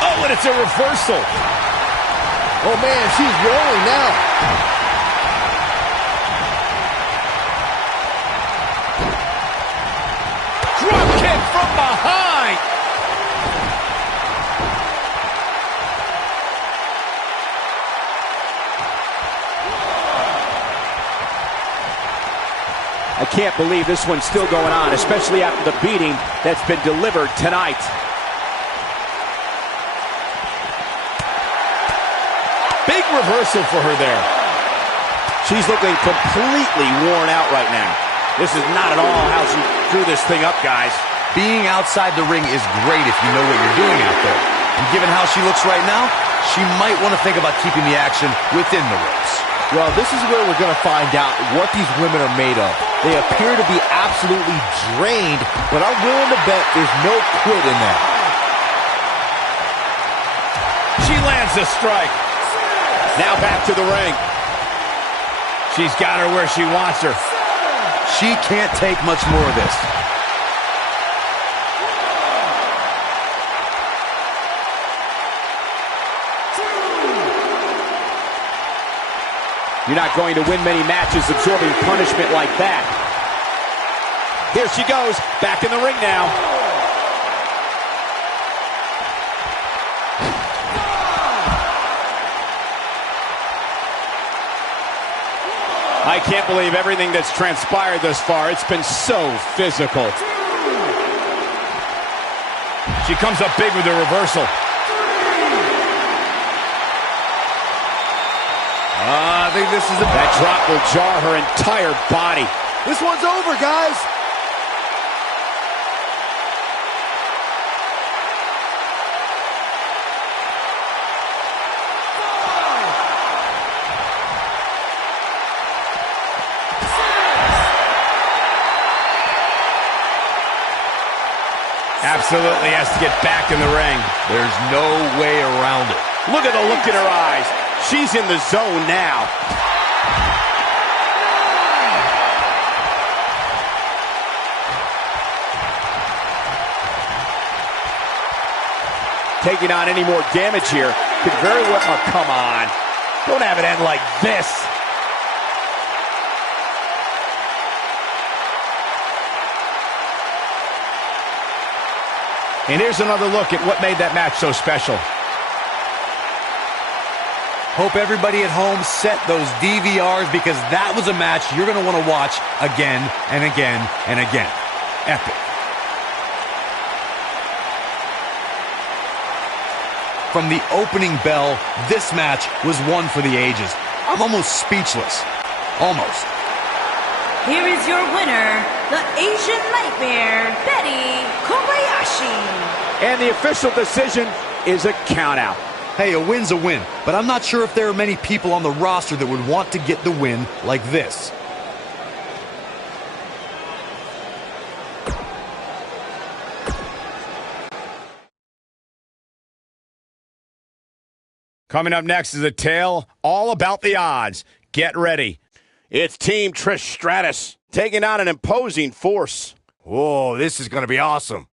Oh, and it's a reversal. Oh, man, she's rolling now. Drop kick from behind. I can't believe this one's still going on, especially after the beating that's been delivered tonight. Big reversal for her there. She's looking completely worn out right now. This is not at all how she drew this thing up, guys. Being outside the ring is great if you know what you're doing out there. And given how she looks right now, she might want to think about keeping the action within the ropes. Well, this is where we're going to find out what these women are made of. They appear to be absolutely drained, but I'm willing to bet there's no quit in that. She lands a strike. Now back to the ring. She's got her where she wants her. She can't take much more of this. You're not going to win many matches absorbing punishment like that. Here she goes, back in the ring now. I can't believe everything that's transpired thus far. It's been so physical. She comes up big with the reversal. I think this is That drop will jar her entire body. This one's over, guys. Absolutely has to get back in the ring. There's no way around it. Look at the look in her eyes. She's in the zone now. Taking on any more damage here could very well... Oh, come on. Don't have it end like this. And here's another look at what made that match so special. Hope everybody at home set those DVRs because that was a match you're going to want to watch again and again and again. Epic. From the opening bell, this match was one for the ages. I'm almost speechless. Almost. Here is your winner, the Asian Nightmare, Betty Kobayashi. And the official decision is a countout. Hey, a win's a win, but I'm not sure if there are many people on the roster that would want to get the win like this. Coming up next is a tale all about the odds. Get ready. It's Team Trish Stratus taking on an imposing force. Whoa, this is going to be awesome.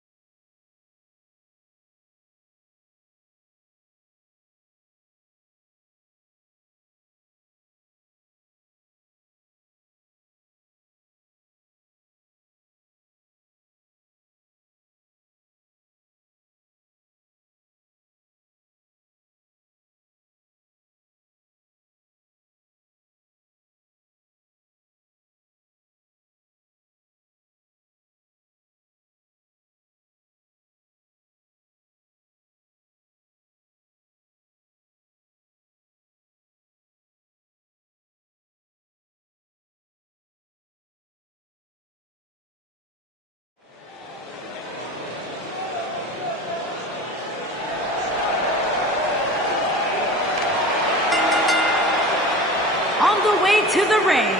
On the way to the ring,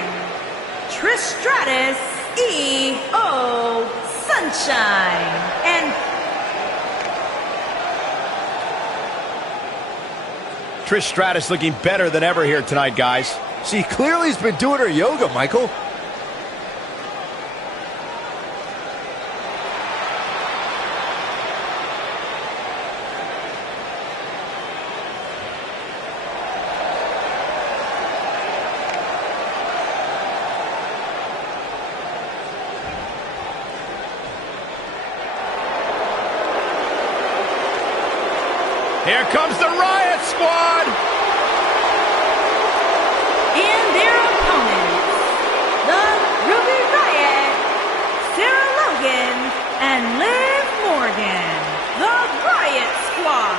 Trish Stratus, E.O. Sunshine, and Trish Stratus looking better than ever here tonight, guys. She clearly has been doing her yoga, Michael. Here comes the Riot Squad. and their opponents, the Ruby Riott, Sarah Logan, and Liv Morgan, the Riot Squad.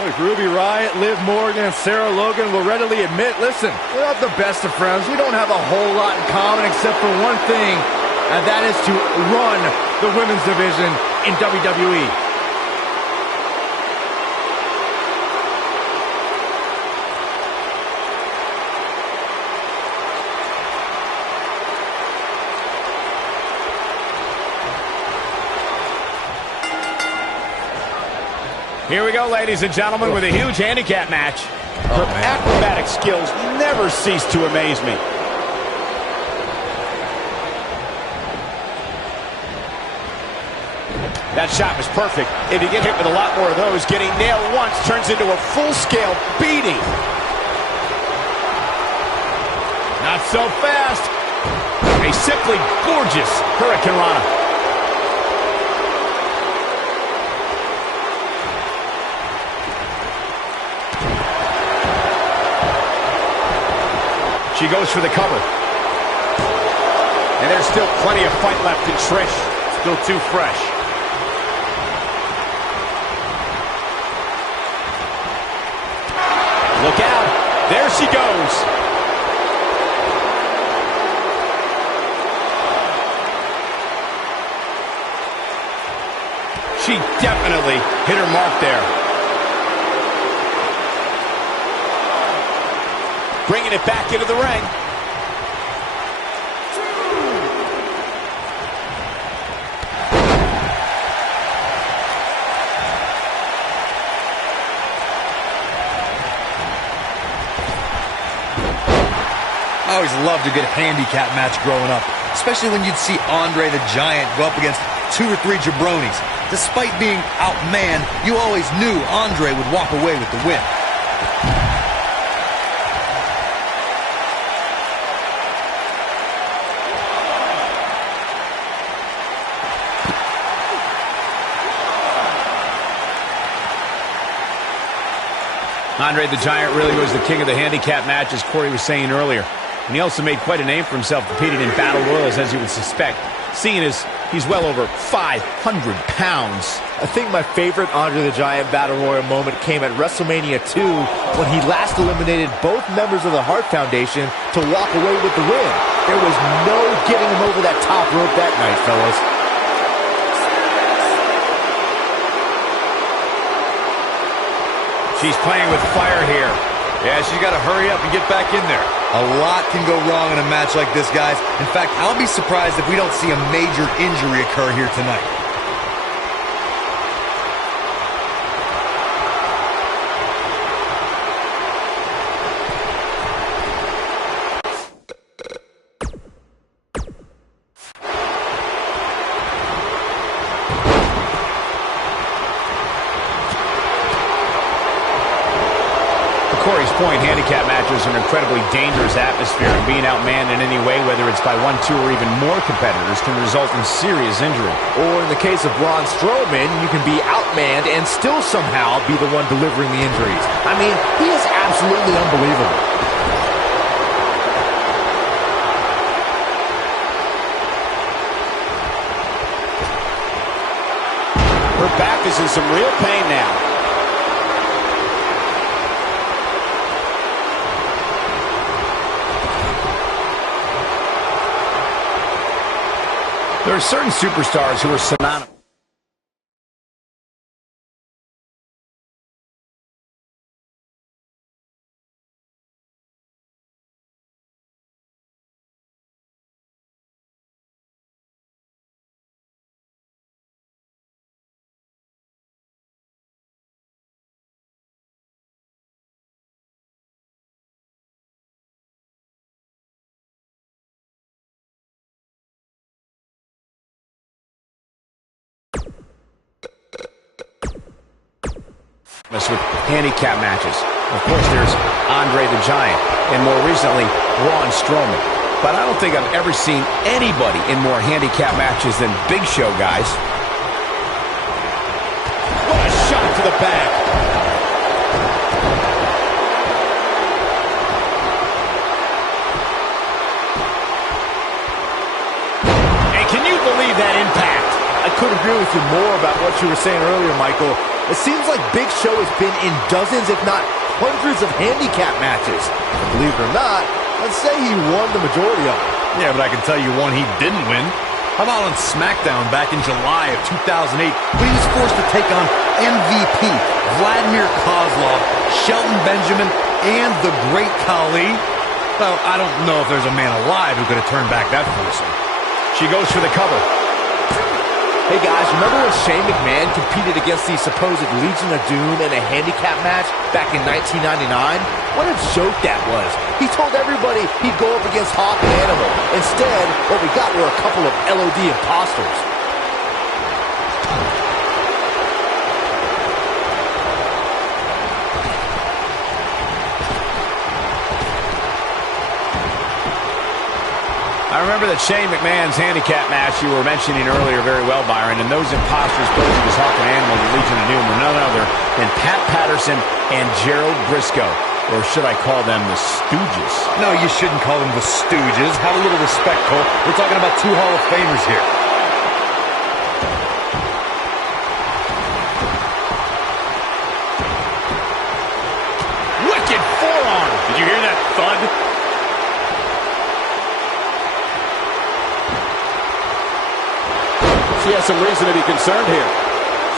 Look, Ruby Riott, Liv Morgan, and Sarah Logan will readily admit, listen, we're not the best of friends. We don't have a whole lot in common except for one thing, and that is to run the women's division in WWE. Here we go, ladies and gentlemen, with a huge handicap match. Her acrobatic skills never cease to amaze me. That shot was perfect. If you get hit with a lot more of those, getting nailed once turns into a full-scale beating. Not so fast. A simply gorgeous Hurricane Rana. She goes for the cover. And there's still plenty of fight left in Trish. Still too fresh. Look out. There she goes. She definitely hit her mark there. Bringing it back into the ring. I always loved a good handicap match growing up, especially when you'd see Andre the Giant go up against 2 or 3 jabronis. Despite being outmanned, you always knew Andre would walk away with the win. Andre the Giant really was the king of the handicap match, as Corey was saying earlier. And he also made quite a name for himself, competing in battle royals, as you would suspect, seeing as he's well over 500 pounds. I think my favorite Andre the Giant Battle Royal moment came at WrestleMania 2 when he last eliminated both members of the Hart Foundation to walk away with the win. There was no getting him over that top rope that night, fellas. She's playing with fire here. Yeah, she's got to hurry up and get back in there. A lot can go wrong in a match like this, guys. In fact, I'll be surprised if we don't see a major injury occur here tonight. Corey's point, handicap matches are an incredibly dangerous atmosphere, and being outmanned in any way, whether it's by 1, 2, or even more competitors, can result in serious injury. Or in the case of Braun Strowman, you can be outmanned and still somehow be the one delivering the injuries. I mean, he is absolutely unbelievable. Her back is in some real pain now. There are certain superstars who are synonymous. With handicap matches. Of course, there's Andre the Giant, and more recently, Braun Strowman. But I don't think I've ever seen anybody in more handicap matches than Big Show, guys. What a shot to the back. And can you believe that impact? I couldn't agree with you more about what you were saying earlier, Michael. It seems like Big Show has been in dozens, if not hundreds, of handicap matches. And believe it or not, let's say he won the majority of them. Yeah, but I can tell you one he didn't win. How about on SmackDown back in July of 2008 when he was forced to take on MVP Vladimir Kozlov, Shelton Benjamin, and the Great Khali? Well, I don't know if there's a man alive who could have turned back that forcing. She goes for the cover. Hey guys, remember when Shane McMahon competed against the supposed Legion of Doom in a handicap match back in 1999? What a joke that was. He told everybody he'd go up against Hawk and Animal. Instead, what we got were a couple of LOD imposters. I remember that Shane McMahon's handicap match you were mentioning earlier very well, Byron, and those imposters posing as Hawk and Animal, the Legion of Doom, were none other than Pat Patterson and Gerald Briscoe. Or should I call them the Stooges? No, you shouldn't call them the Stooges. Have a little respect, Cole. We're talking about two Hall of Famers here. Wicked forearm! Did you hear that thud? She has some reason to be concerned here.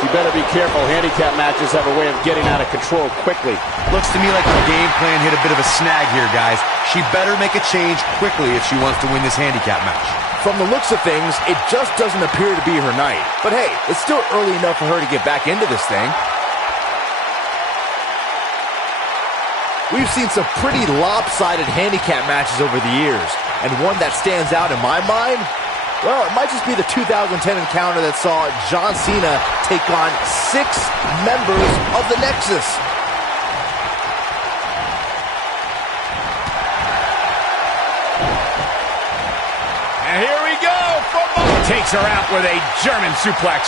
She better be careful. Handicap matches have a way of getting out of control quickly. Looks to me like the game plan hit a bit of a snag here, guys. She better make a change quickly if she wants to win this handicap match. From the looks of things, it just doesn't appear to be her night. But hey, it's still early enough for her to get back into this thing. We've seen some pretty lopsided handicap matches over the years. And one that stands out in my mind, well, it might just be the 2010 encounter that saw John Cena take on 6 members of the Nexus. And here we go. Football takes her out with a German suplex.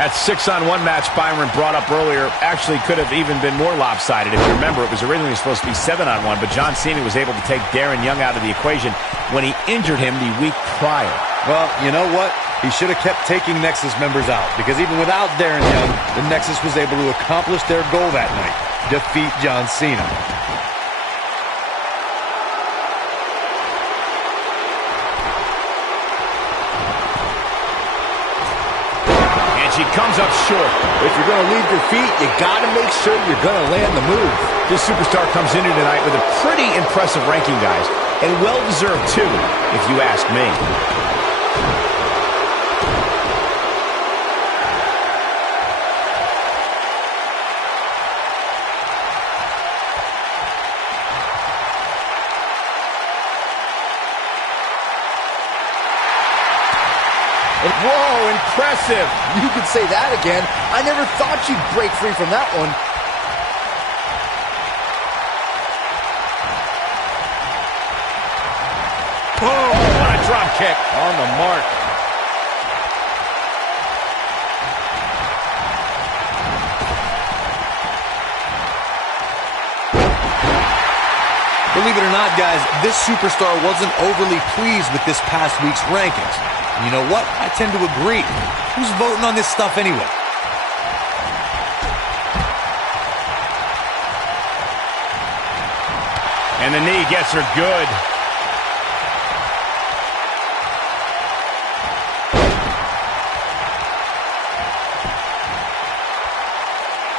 That 6-on-1 match Byron brought up earlier actually could have even been more lopsided. If you remember, it was originally supposed to be 7-on-1, but John Cena was able to take Darren Young out of the equation when he injured him the week prior. Well, you know what? He should have kept taking Nexus members out, because even without Darren Young, the Nexus was able to accomplish their goal that night: defeat John Cena. She comes up short. If you're going to leave your feet, you got to make sure you're going to land the move. This superstar comes in here tonight with a pretty impressive ranking, guys, and well-deserved too, if you ask me. Whoa, impressive. You could say that again. I never thought you'd break free from that one. Oh, what a drop kick. On the mark. Believe it or not, guys, this superstar wasn't overly pleased with this past week's rankings. And you know what? I tend to agree. Who's voting on this stuff anyway? And the knee gets her good.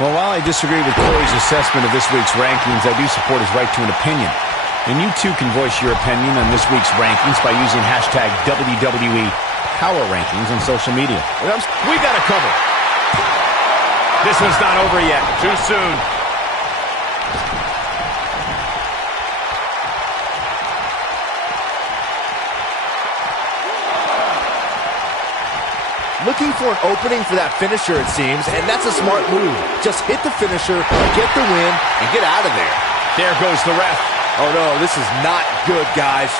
Well, while I disagree with Corey's assessment of this week's rankings, I do support his right to an opinion. And you too can voice your opinion on this week's rankings by using hashtag WWE Power Rankings on social media. We got a cover. This one's not over yet. Too soon. Looking for an opening for that finisher, it seems, and that's a smart move. Just hit the finisher, get the win, and get out of there. There goes the ref. Oh, no, this is not good, guys.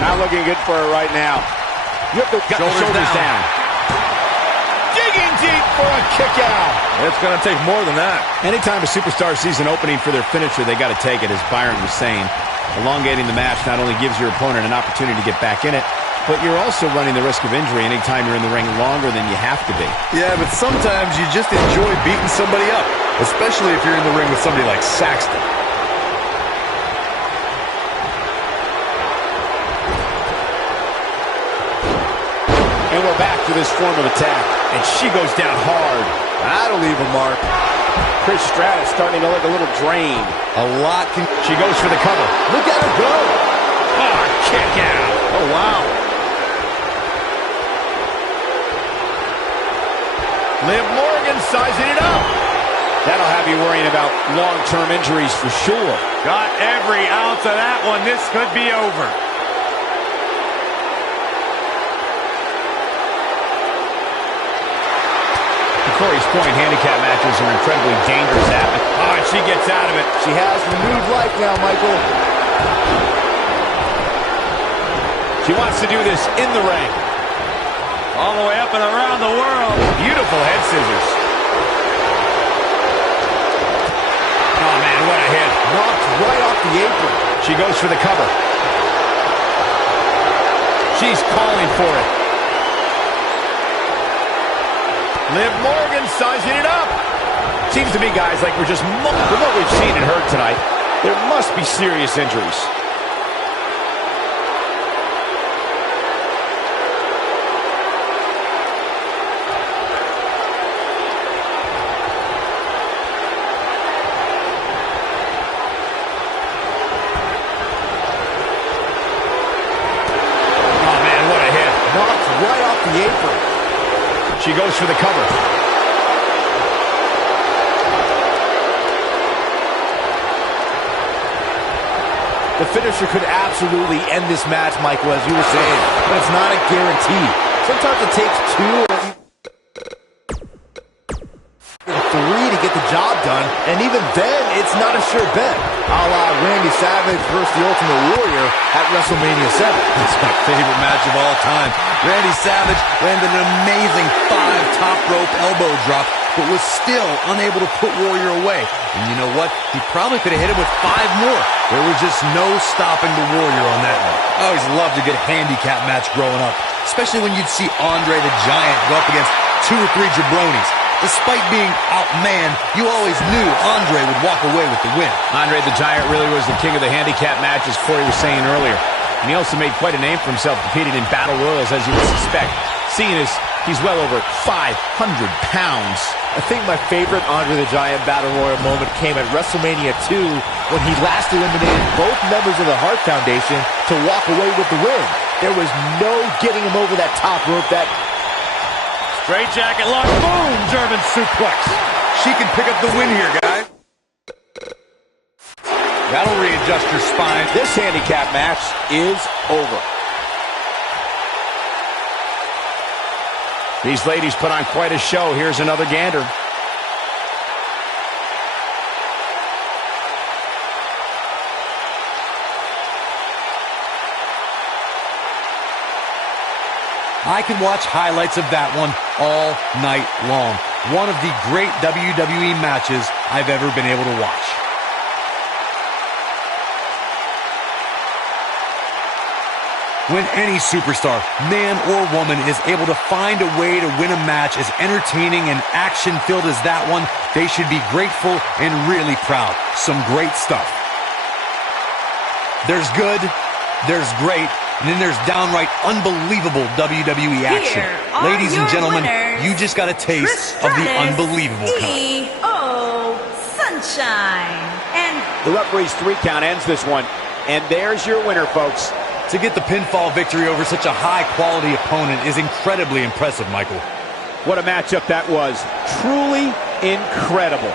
Not looking good for her right now. You have to get the shoulders down. Digging deep for a kick out. It's going to take more than that. Anytime a superstar sees an opening for their finisher, they got to take it, as Byron was saying. Elongating the match not only gives your opponent an opportunity to get back in it, but you're also running the risk of injury anytime you're in the ring longer than you have to be. Yeah, but sometimes you just enjoy beating somebody up, especially if you're in the ring with somebody like Saxton. And we're back to this form of attack. And she goes down hard. That'll leave a mark. Chris Stratus starting to look a little drained. She goes for the cover. Look at her go. Oh, kick out. Oh, wow. Liv Morgan sizing it up. That'll have you worrying about long-term injuries for sure. Got every ounce of that one. This could be over. To Corey's point, handicap matches are incredibly dangerous at it. Oh, and she gets out of it. She has renewed life now, Michael. She wants to do this in the ring. All the way up and around the world. Beautiful head scissors. Oh, man, what a hit. Knocked right off the apron. She goes for the cover. She's calling for it. Liv Morgan sizing it up. Seems to me, guys, like we're just... With what we've seen and heard tonight, there must be serious injuries. She goes for the cover. The finisher could absolutely end this match, Michael, as you were saying, but it's not a guarantee. Sometimes it takes 2 or 3 three to get the job done, and even then, it's not a sure bet. A la Randy Savage versus the Ultimate Warrior at WrestleMania 7. That's my favorite match of all time. Randy Savage landed an amazing 5 top rope elbow drop, but was still unable to put Warrior away. And you know what? He probably could have hit him with 5 more. There was just no stopping the Warrior on that one. I always loved a good handicap match growing up, especially when you'd see Andre the Giant go up against 2 or 3 jabronis. Despite being outmanned, you always knew Andre would walk away with the win. Andre the Giant really was the king of the handicap match, as Corey was saying earlier. And he also made quite a name for himself competing in battle royals, as you would suspect, seeing as he's well over 500 pounds. I think my favorite Andre the Giant Battle Royal moment came at WrestleMania 2 when he last eliminated both members of the Hart Foundation to walk away with the win. There was no getting him over that top rope. That Straight jacket lock, boom, German suplex. She can pick up the win here, guys. That'll readjust your spine. this handicap match is over. These ladies put on quite a show. Here's another gander. I can watch highlights of that one all night long. One of the great WWE matches I've ever been able to watch. When any superstar, man or woman, is able to find a way to win a match as entertaining and action-filled as that one, they should be grateful and really proud. Some great stuff. There's good, there's great, and then there's downright unbelievable WWE action. Ladies and gentlemen, you just got a taste of the unbelievable kind. Sunshine. And the referee's 3 count ends this one. And there's your winner, folks. To get the pinfall victory over such a high-quality opponent is incredibly impressive, Michael. What a matchup that was. Truly incredible.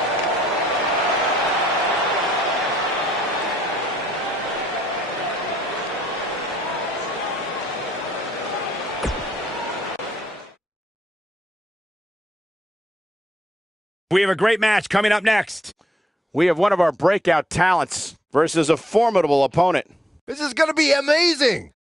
We have a great match coming up next. We have one of our breakout talents versus a formidable opponent. This is going to be amazing.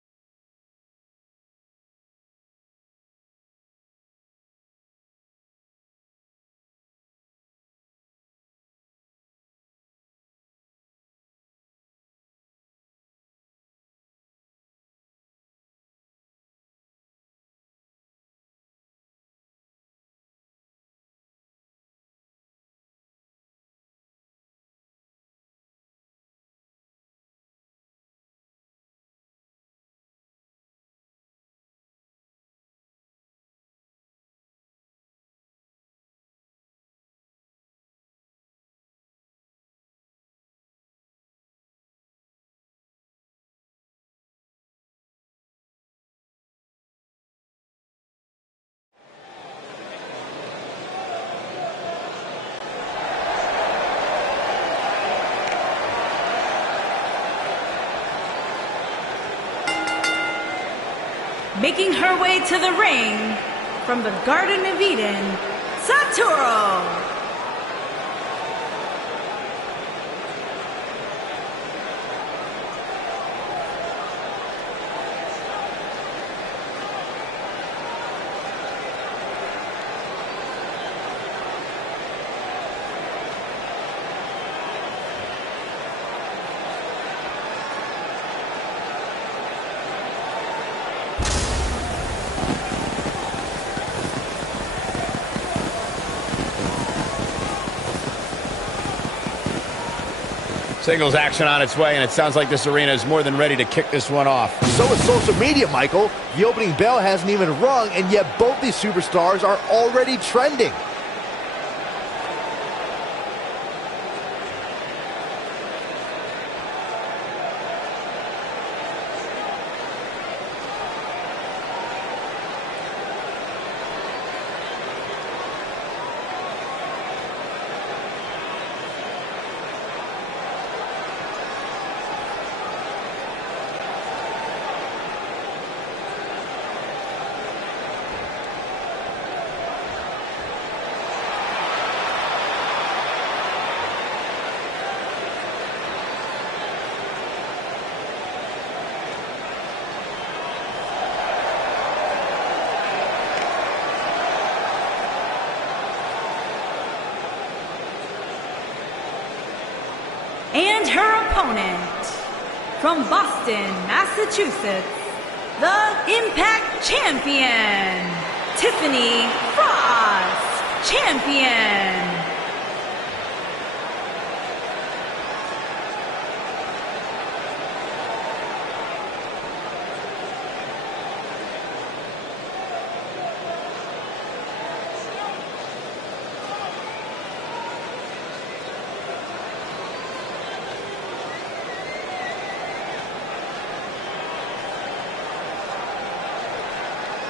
making her way to the ring from the Garden of Eden, Satoru. Singles action on its way, and it sounds like this arena is more than ready to kick this one off. So is social media, Michael. The opening bell hasn't even rung, and yet both these superstars are already trending. And her opponent, from Boston, Massachusetts, the Impact Champion, Tiffany Frost, Champion.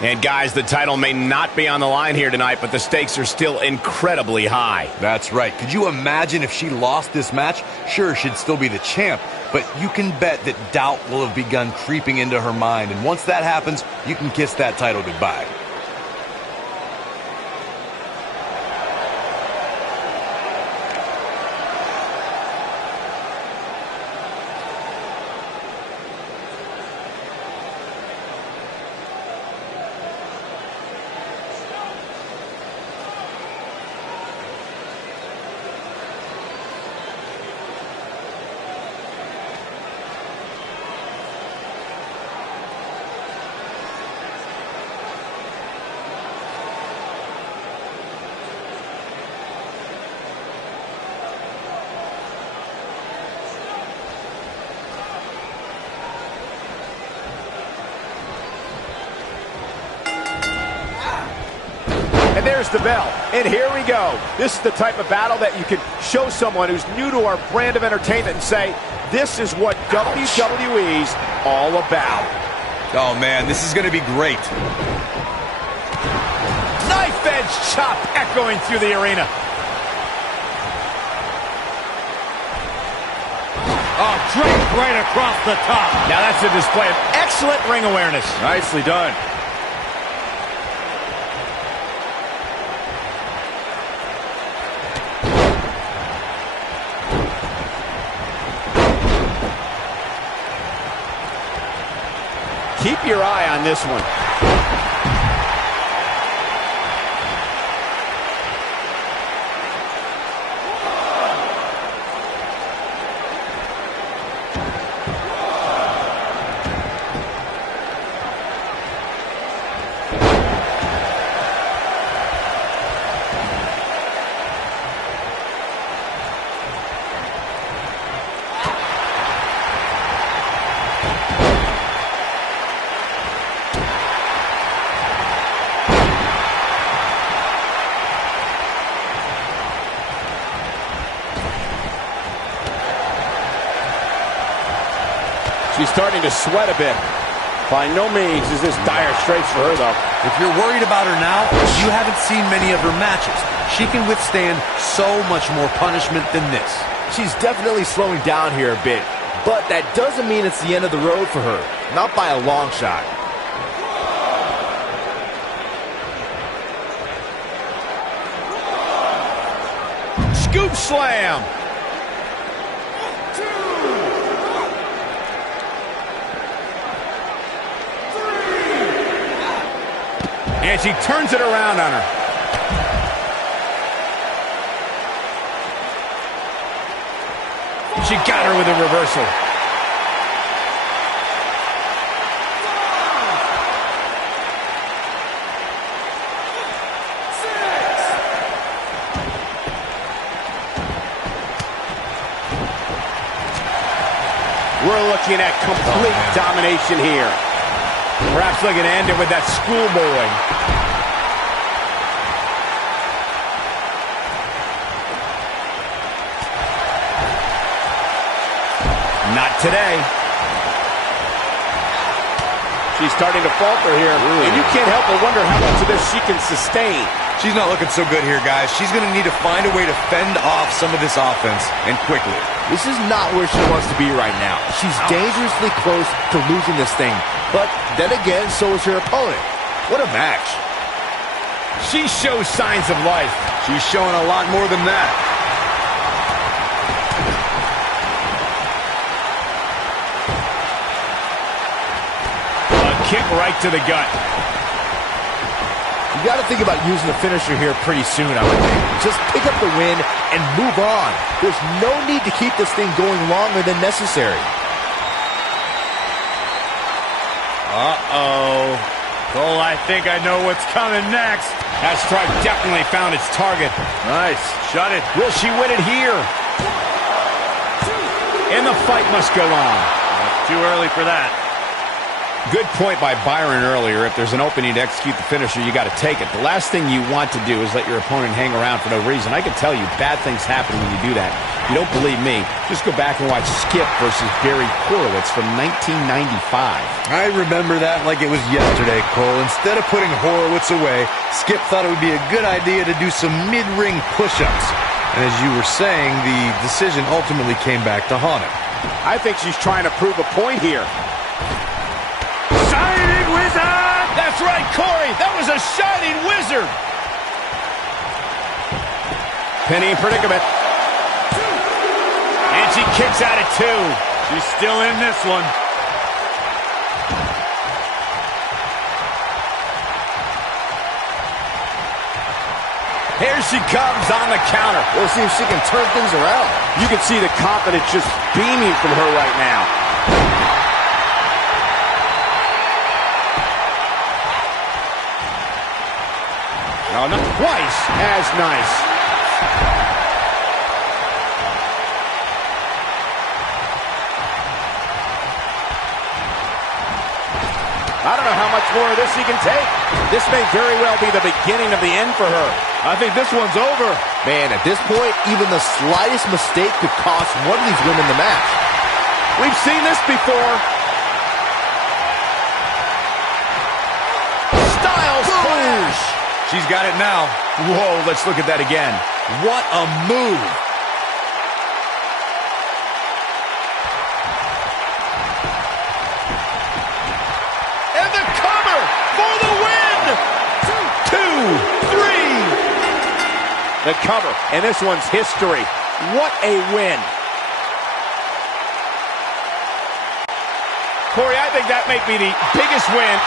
And guys, the title may not be on the line here tonight, but the stakes are still incredibly high. That's right. Could you imagine if she lost this match? Sure, she'd still be the champ, but you can bet that doubt will have begun creeping into her mind. And once that happens, you can kiss that title goodbye. And there's the bell. And here we go. This is the type of battle that you can show someone who's new to our brand of entertainment and say, this is what WWE's all about. Oh, man, this is going to be great. Knife edge chop echoing through the arena. Oh, draped right across the top. Now that's a display of excellent ring awareness. Nicely done. Keep your eye on this one. She's starting to sweat a bit. By no means is this dire straits for her, though. If you're worried about her now, you haven't seen many of her matches. She can withstand so much more punishment than this. She's definitely slowing down here a bit, but that doesn't mean it's the end of the road for her. Not by a long shot. Scoop slam. And she turns it around on her. She got her with a reversal. We're looking at complete domination here. Perhaps looking to end it with that schoolboy. Not today. She's starting to falter here, and you can't help but wonder how much of this she can sustain. She's not looking so good here, guys. She's going to need to find a way to fend off some of this offense, and quickly. This is not where she wants to be right now. She's dangerously close to losing this thing. But then again, so is her opponent. What a match. She shows signs of life. She's showing a lot more than that. A kick right to the gut. You got to think about using the finisher here pretty soon, I would think. Just pick up the win and move on. There's no need to keep this thing going longer than necessary. Uh-oh. Cole, I think I know what's coming next. That strike definitely found its target. Nice. Shut it. Will she win it here? And the fight must go on. Too early for that. Good point by Byron earlier. If there's an opening to execute the finisher, you got to take it. The last thing you want to do is let your opponent hang around for no reason. I can tell you, bad things happen when you do that. If you don't believe me, just go back and watch Skip versus Barry Horowitz from 1995. I remember that like it was yesterday, Cole. Instead of putting Horowitz away, Skip thought it would be a good idea to do some mid-ring push-ups. And as you were saying, the decision ultimately came back to haunt him. I think she's trying to prove a point here. Shining Wizard! That's right, Corey. That was a Shining Wizard. Penny in predicament. And she kicks out at 2. She's still in this one. Here she comes on the counter. We'll see if she can turn things around. You can see the confidence just beaming from her right now. No, not twice as nice. I don't know how much more of this he can take. This may very well be the beginning of the end for her. I think this one's over. Man, at this point, even the slightest mistake could cost one of these women the match. We've seen this before. Styles clash. She's got it now. Whoa, let's look at that again. What a move. And the cover for the win. 2, 3. The cover, and this one's history. What a win. Corey, I think that may be the biggest win.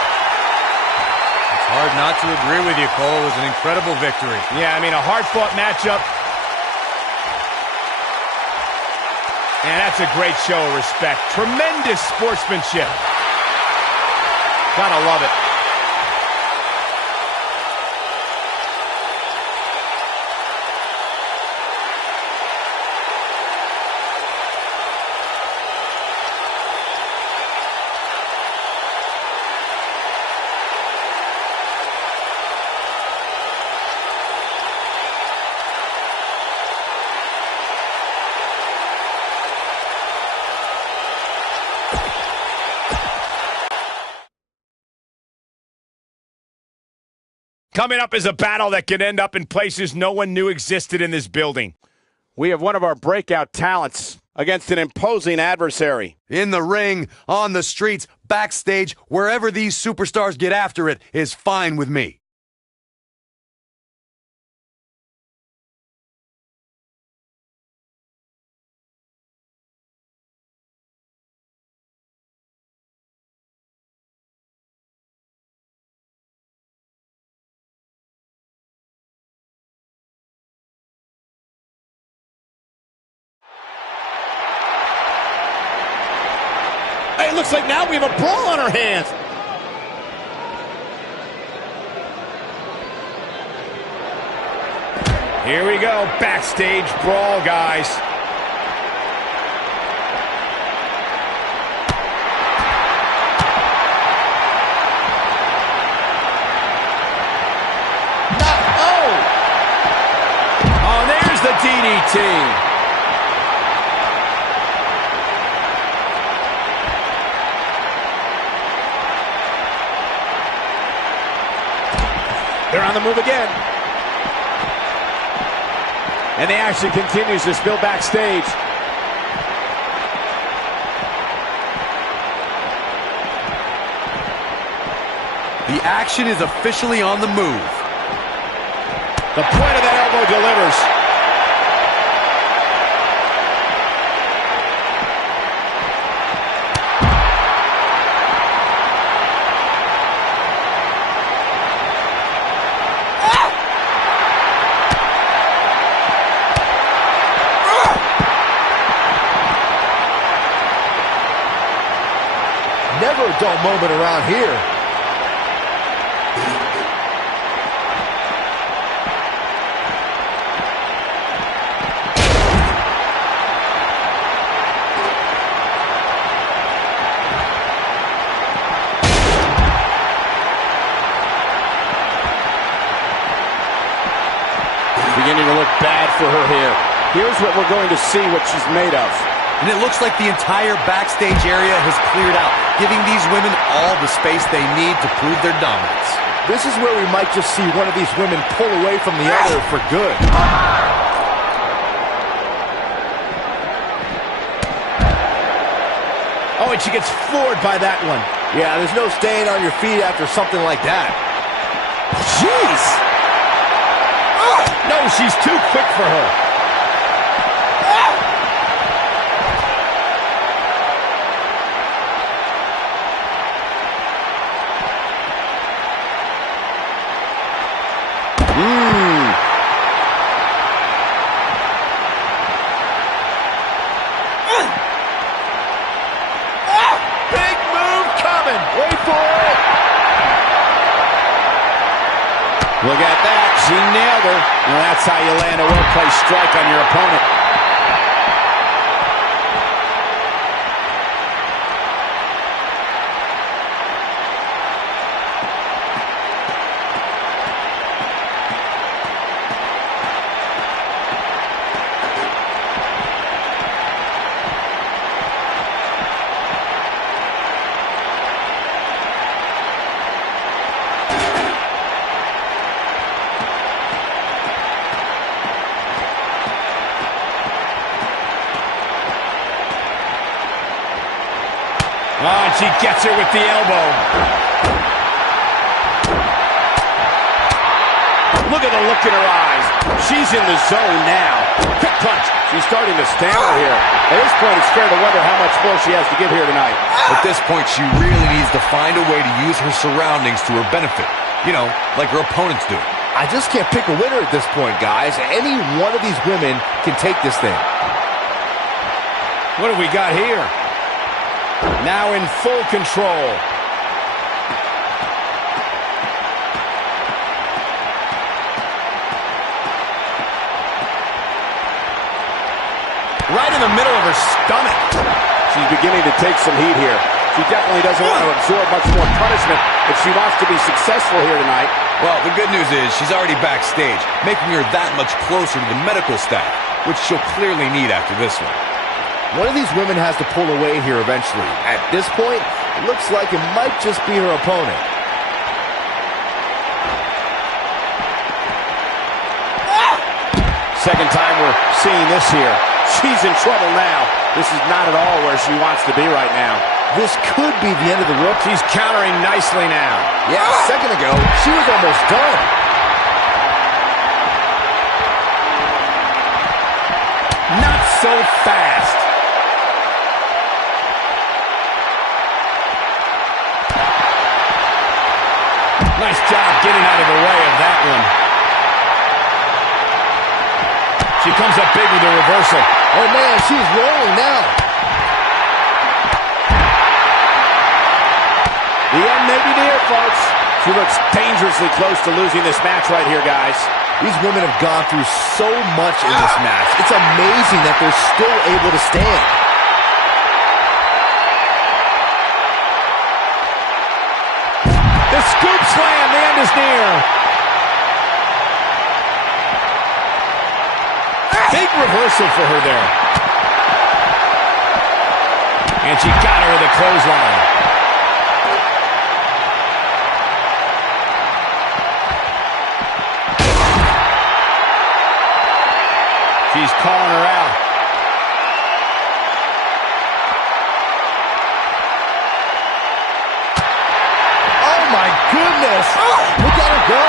It's hard not to agree with you, Cole. It was an incredible victory. Yeah, I mean, a hard-fought matchup. And that's a great show of respect. Tremendous sportsmanship. Gotta love it. Coming up is a battle that could end up in places no one knew existed in this building. We have one of our breakout talents against an imposing adversary. In the ring, on the streets, backstage, wherever these superstars get after it is fine with me. It looks like now we have a brawl on our hands. Here we go, backstage brawl, guys. Oh, there's the DDT. They're on the move again. And the action continues to spill backstage. The action is officially on the move. The point of that elbow delivers. Never a dull moment around here. Beginning to look bad for her here. Here's what we're going to see what she's made of. And it looks like the entire backstage area has cleared out, giving these women all the space they need to prove their dominance. This is where we might just see one of these women pull away from the other for good. Oh, and she gets floored by that one. Yeah, there's no staying on your feet after something like that. Jeez! No, she's too quick for her. Big move coming. Wait for it. Look at that. She nailed her. Now that's how you land a well-placed strike on your opponent. Oh, and she gets her with the elbow. Look at the look in her eyes. She's in the zone now. Quick punch. She's starting to stammer here. At this point, it's fair to wonder how much more she has to give here tonight. At this point, she really needs to find a way to use her surroundings to her benefit. You know, like her opponents do. I just can't pick a winner at this point, guys. Any one of these women can take this thing. What have we got here? Now in full control. Right in the middle of her stomach. She's beginning to take some heat here. She definitely doesn't want to absorb much more punishment if she wants to be successful here tonight. Well, the good news is she's already backstage, making her that much closer to the medical staff, which she'll clearly need after this one. One of these women has to pull away here eventually. At this point, it looks like it might just be her opponent. Second time we're seeing this here. She's in trouble now. This is not at all where she wants to be right now. This could be the end of the rope. She's countering nicely now. Yeah, a second ago, she was almost done. Not so fast. Nice job getting out of the way of that one. She comes up big with a reversal. Oh, man, she's rolling now. The end may be near, folks. She looks dangerously close to losing this match right here, guys. These women have gone through so much in this match. It's amazing that they're still able to stand. The scoop slam, the end is near. Big reversal for her there. And she got her with a clothesline. She's calling her out. Oh, my goodness. Look at her go.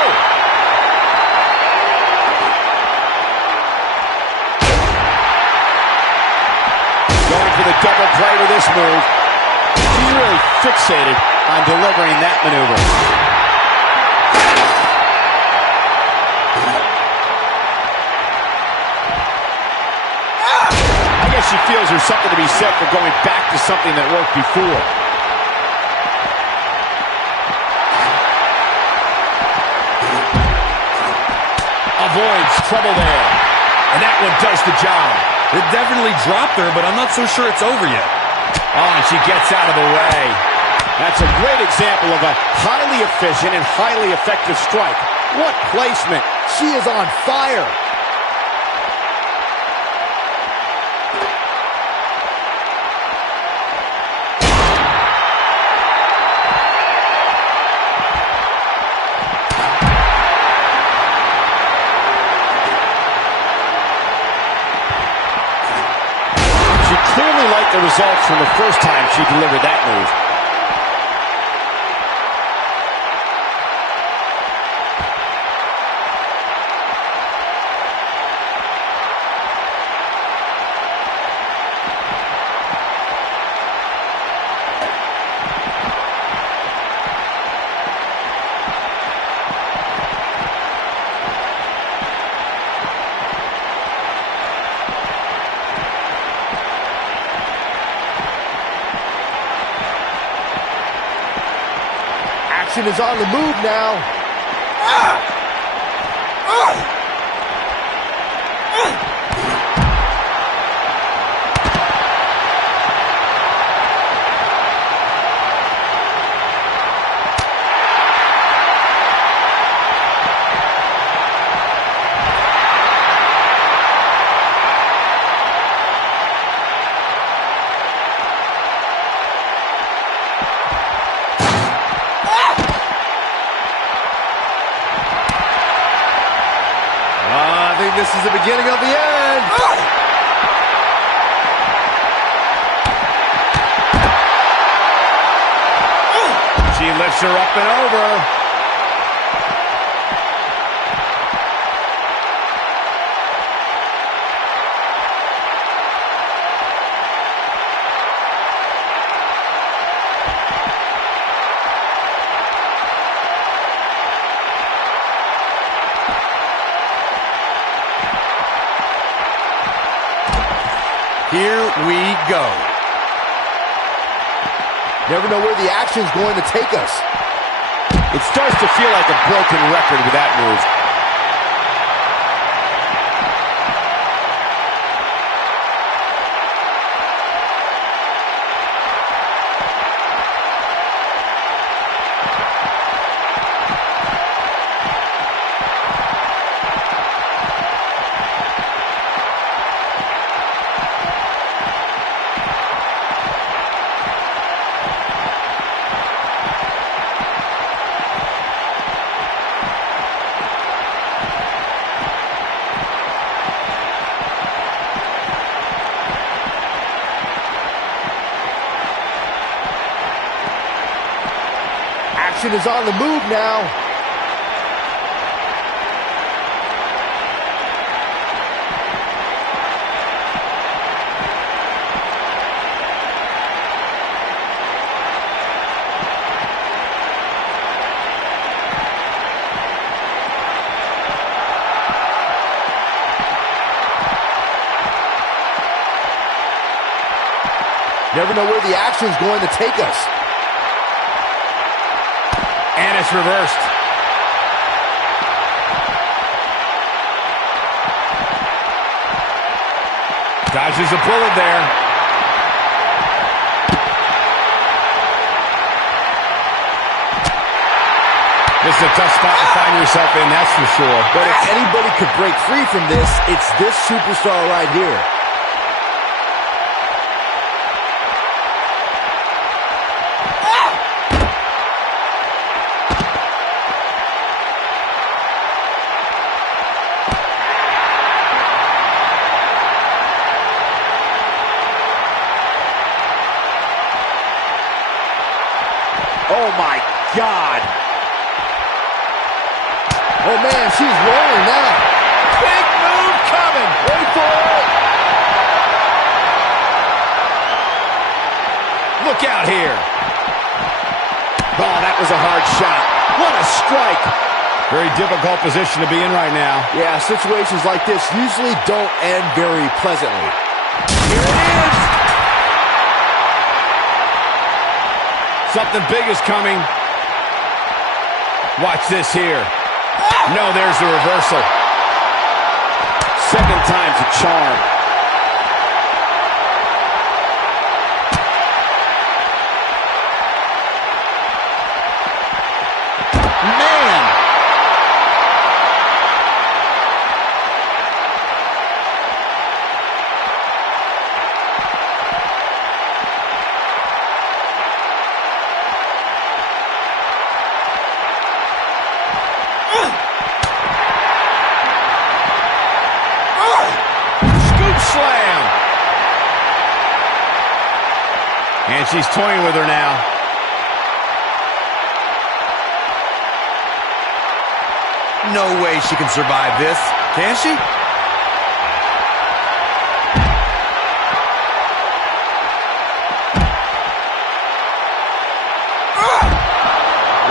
Going for the double play with this move. She's really fixated on delivering that maneuver. I guess she feels there's something to be said for going back to something that worked before. avoids trouble there. And that one does the job. It definitely dropped her, but I'm not so sure it's over yet. Oh, and she gets out of the way. That's a great example of a highly efficient and highly effective strike. What placement. She is on fire. Clearly liked the results from the first time she delivered that move. Action is on the move now. I think this is the beginning of the end. She lifts her up and over. Here we go. Never know where the action's going to take us. It starts to feel like a broken record with that move. Action is on the move now. Never know where the action's going to take us. And it's reversed. Dodges a bullet there. This is a tough spot to find yourself in, that's for sure. But if anybody could break free from this, it's this superstar right here. Oh, my God. Oh, man, she's rolling now. Big move coming. Wait for it. Look out here. Oh, that was a hard shot. What a strike. Very difficult position to be in right now. Yeah, situations like this usually don't end very pleasantly. Here it is. Something big is coming. Watch this here. No, there's the reversal. time's a charm. Man! Scoop slam. And she's toying with her now. No way she can survive this, can she?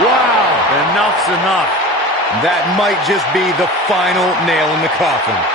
Wow, enough's enough. That might just be the final nail in the coffin.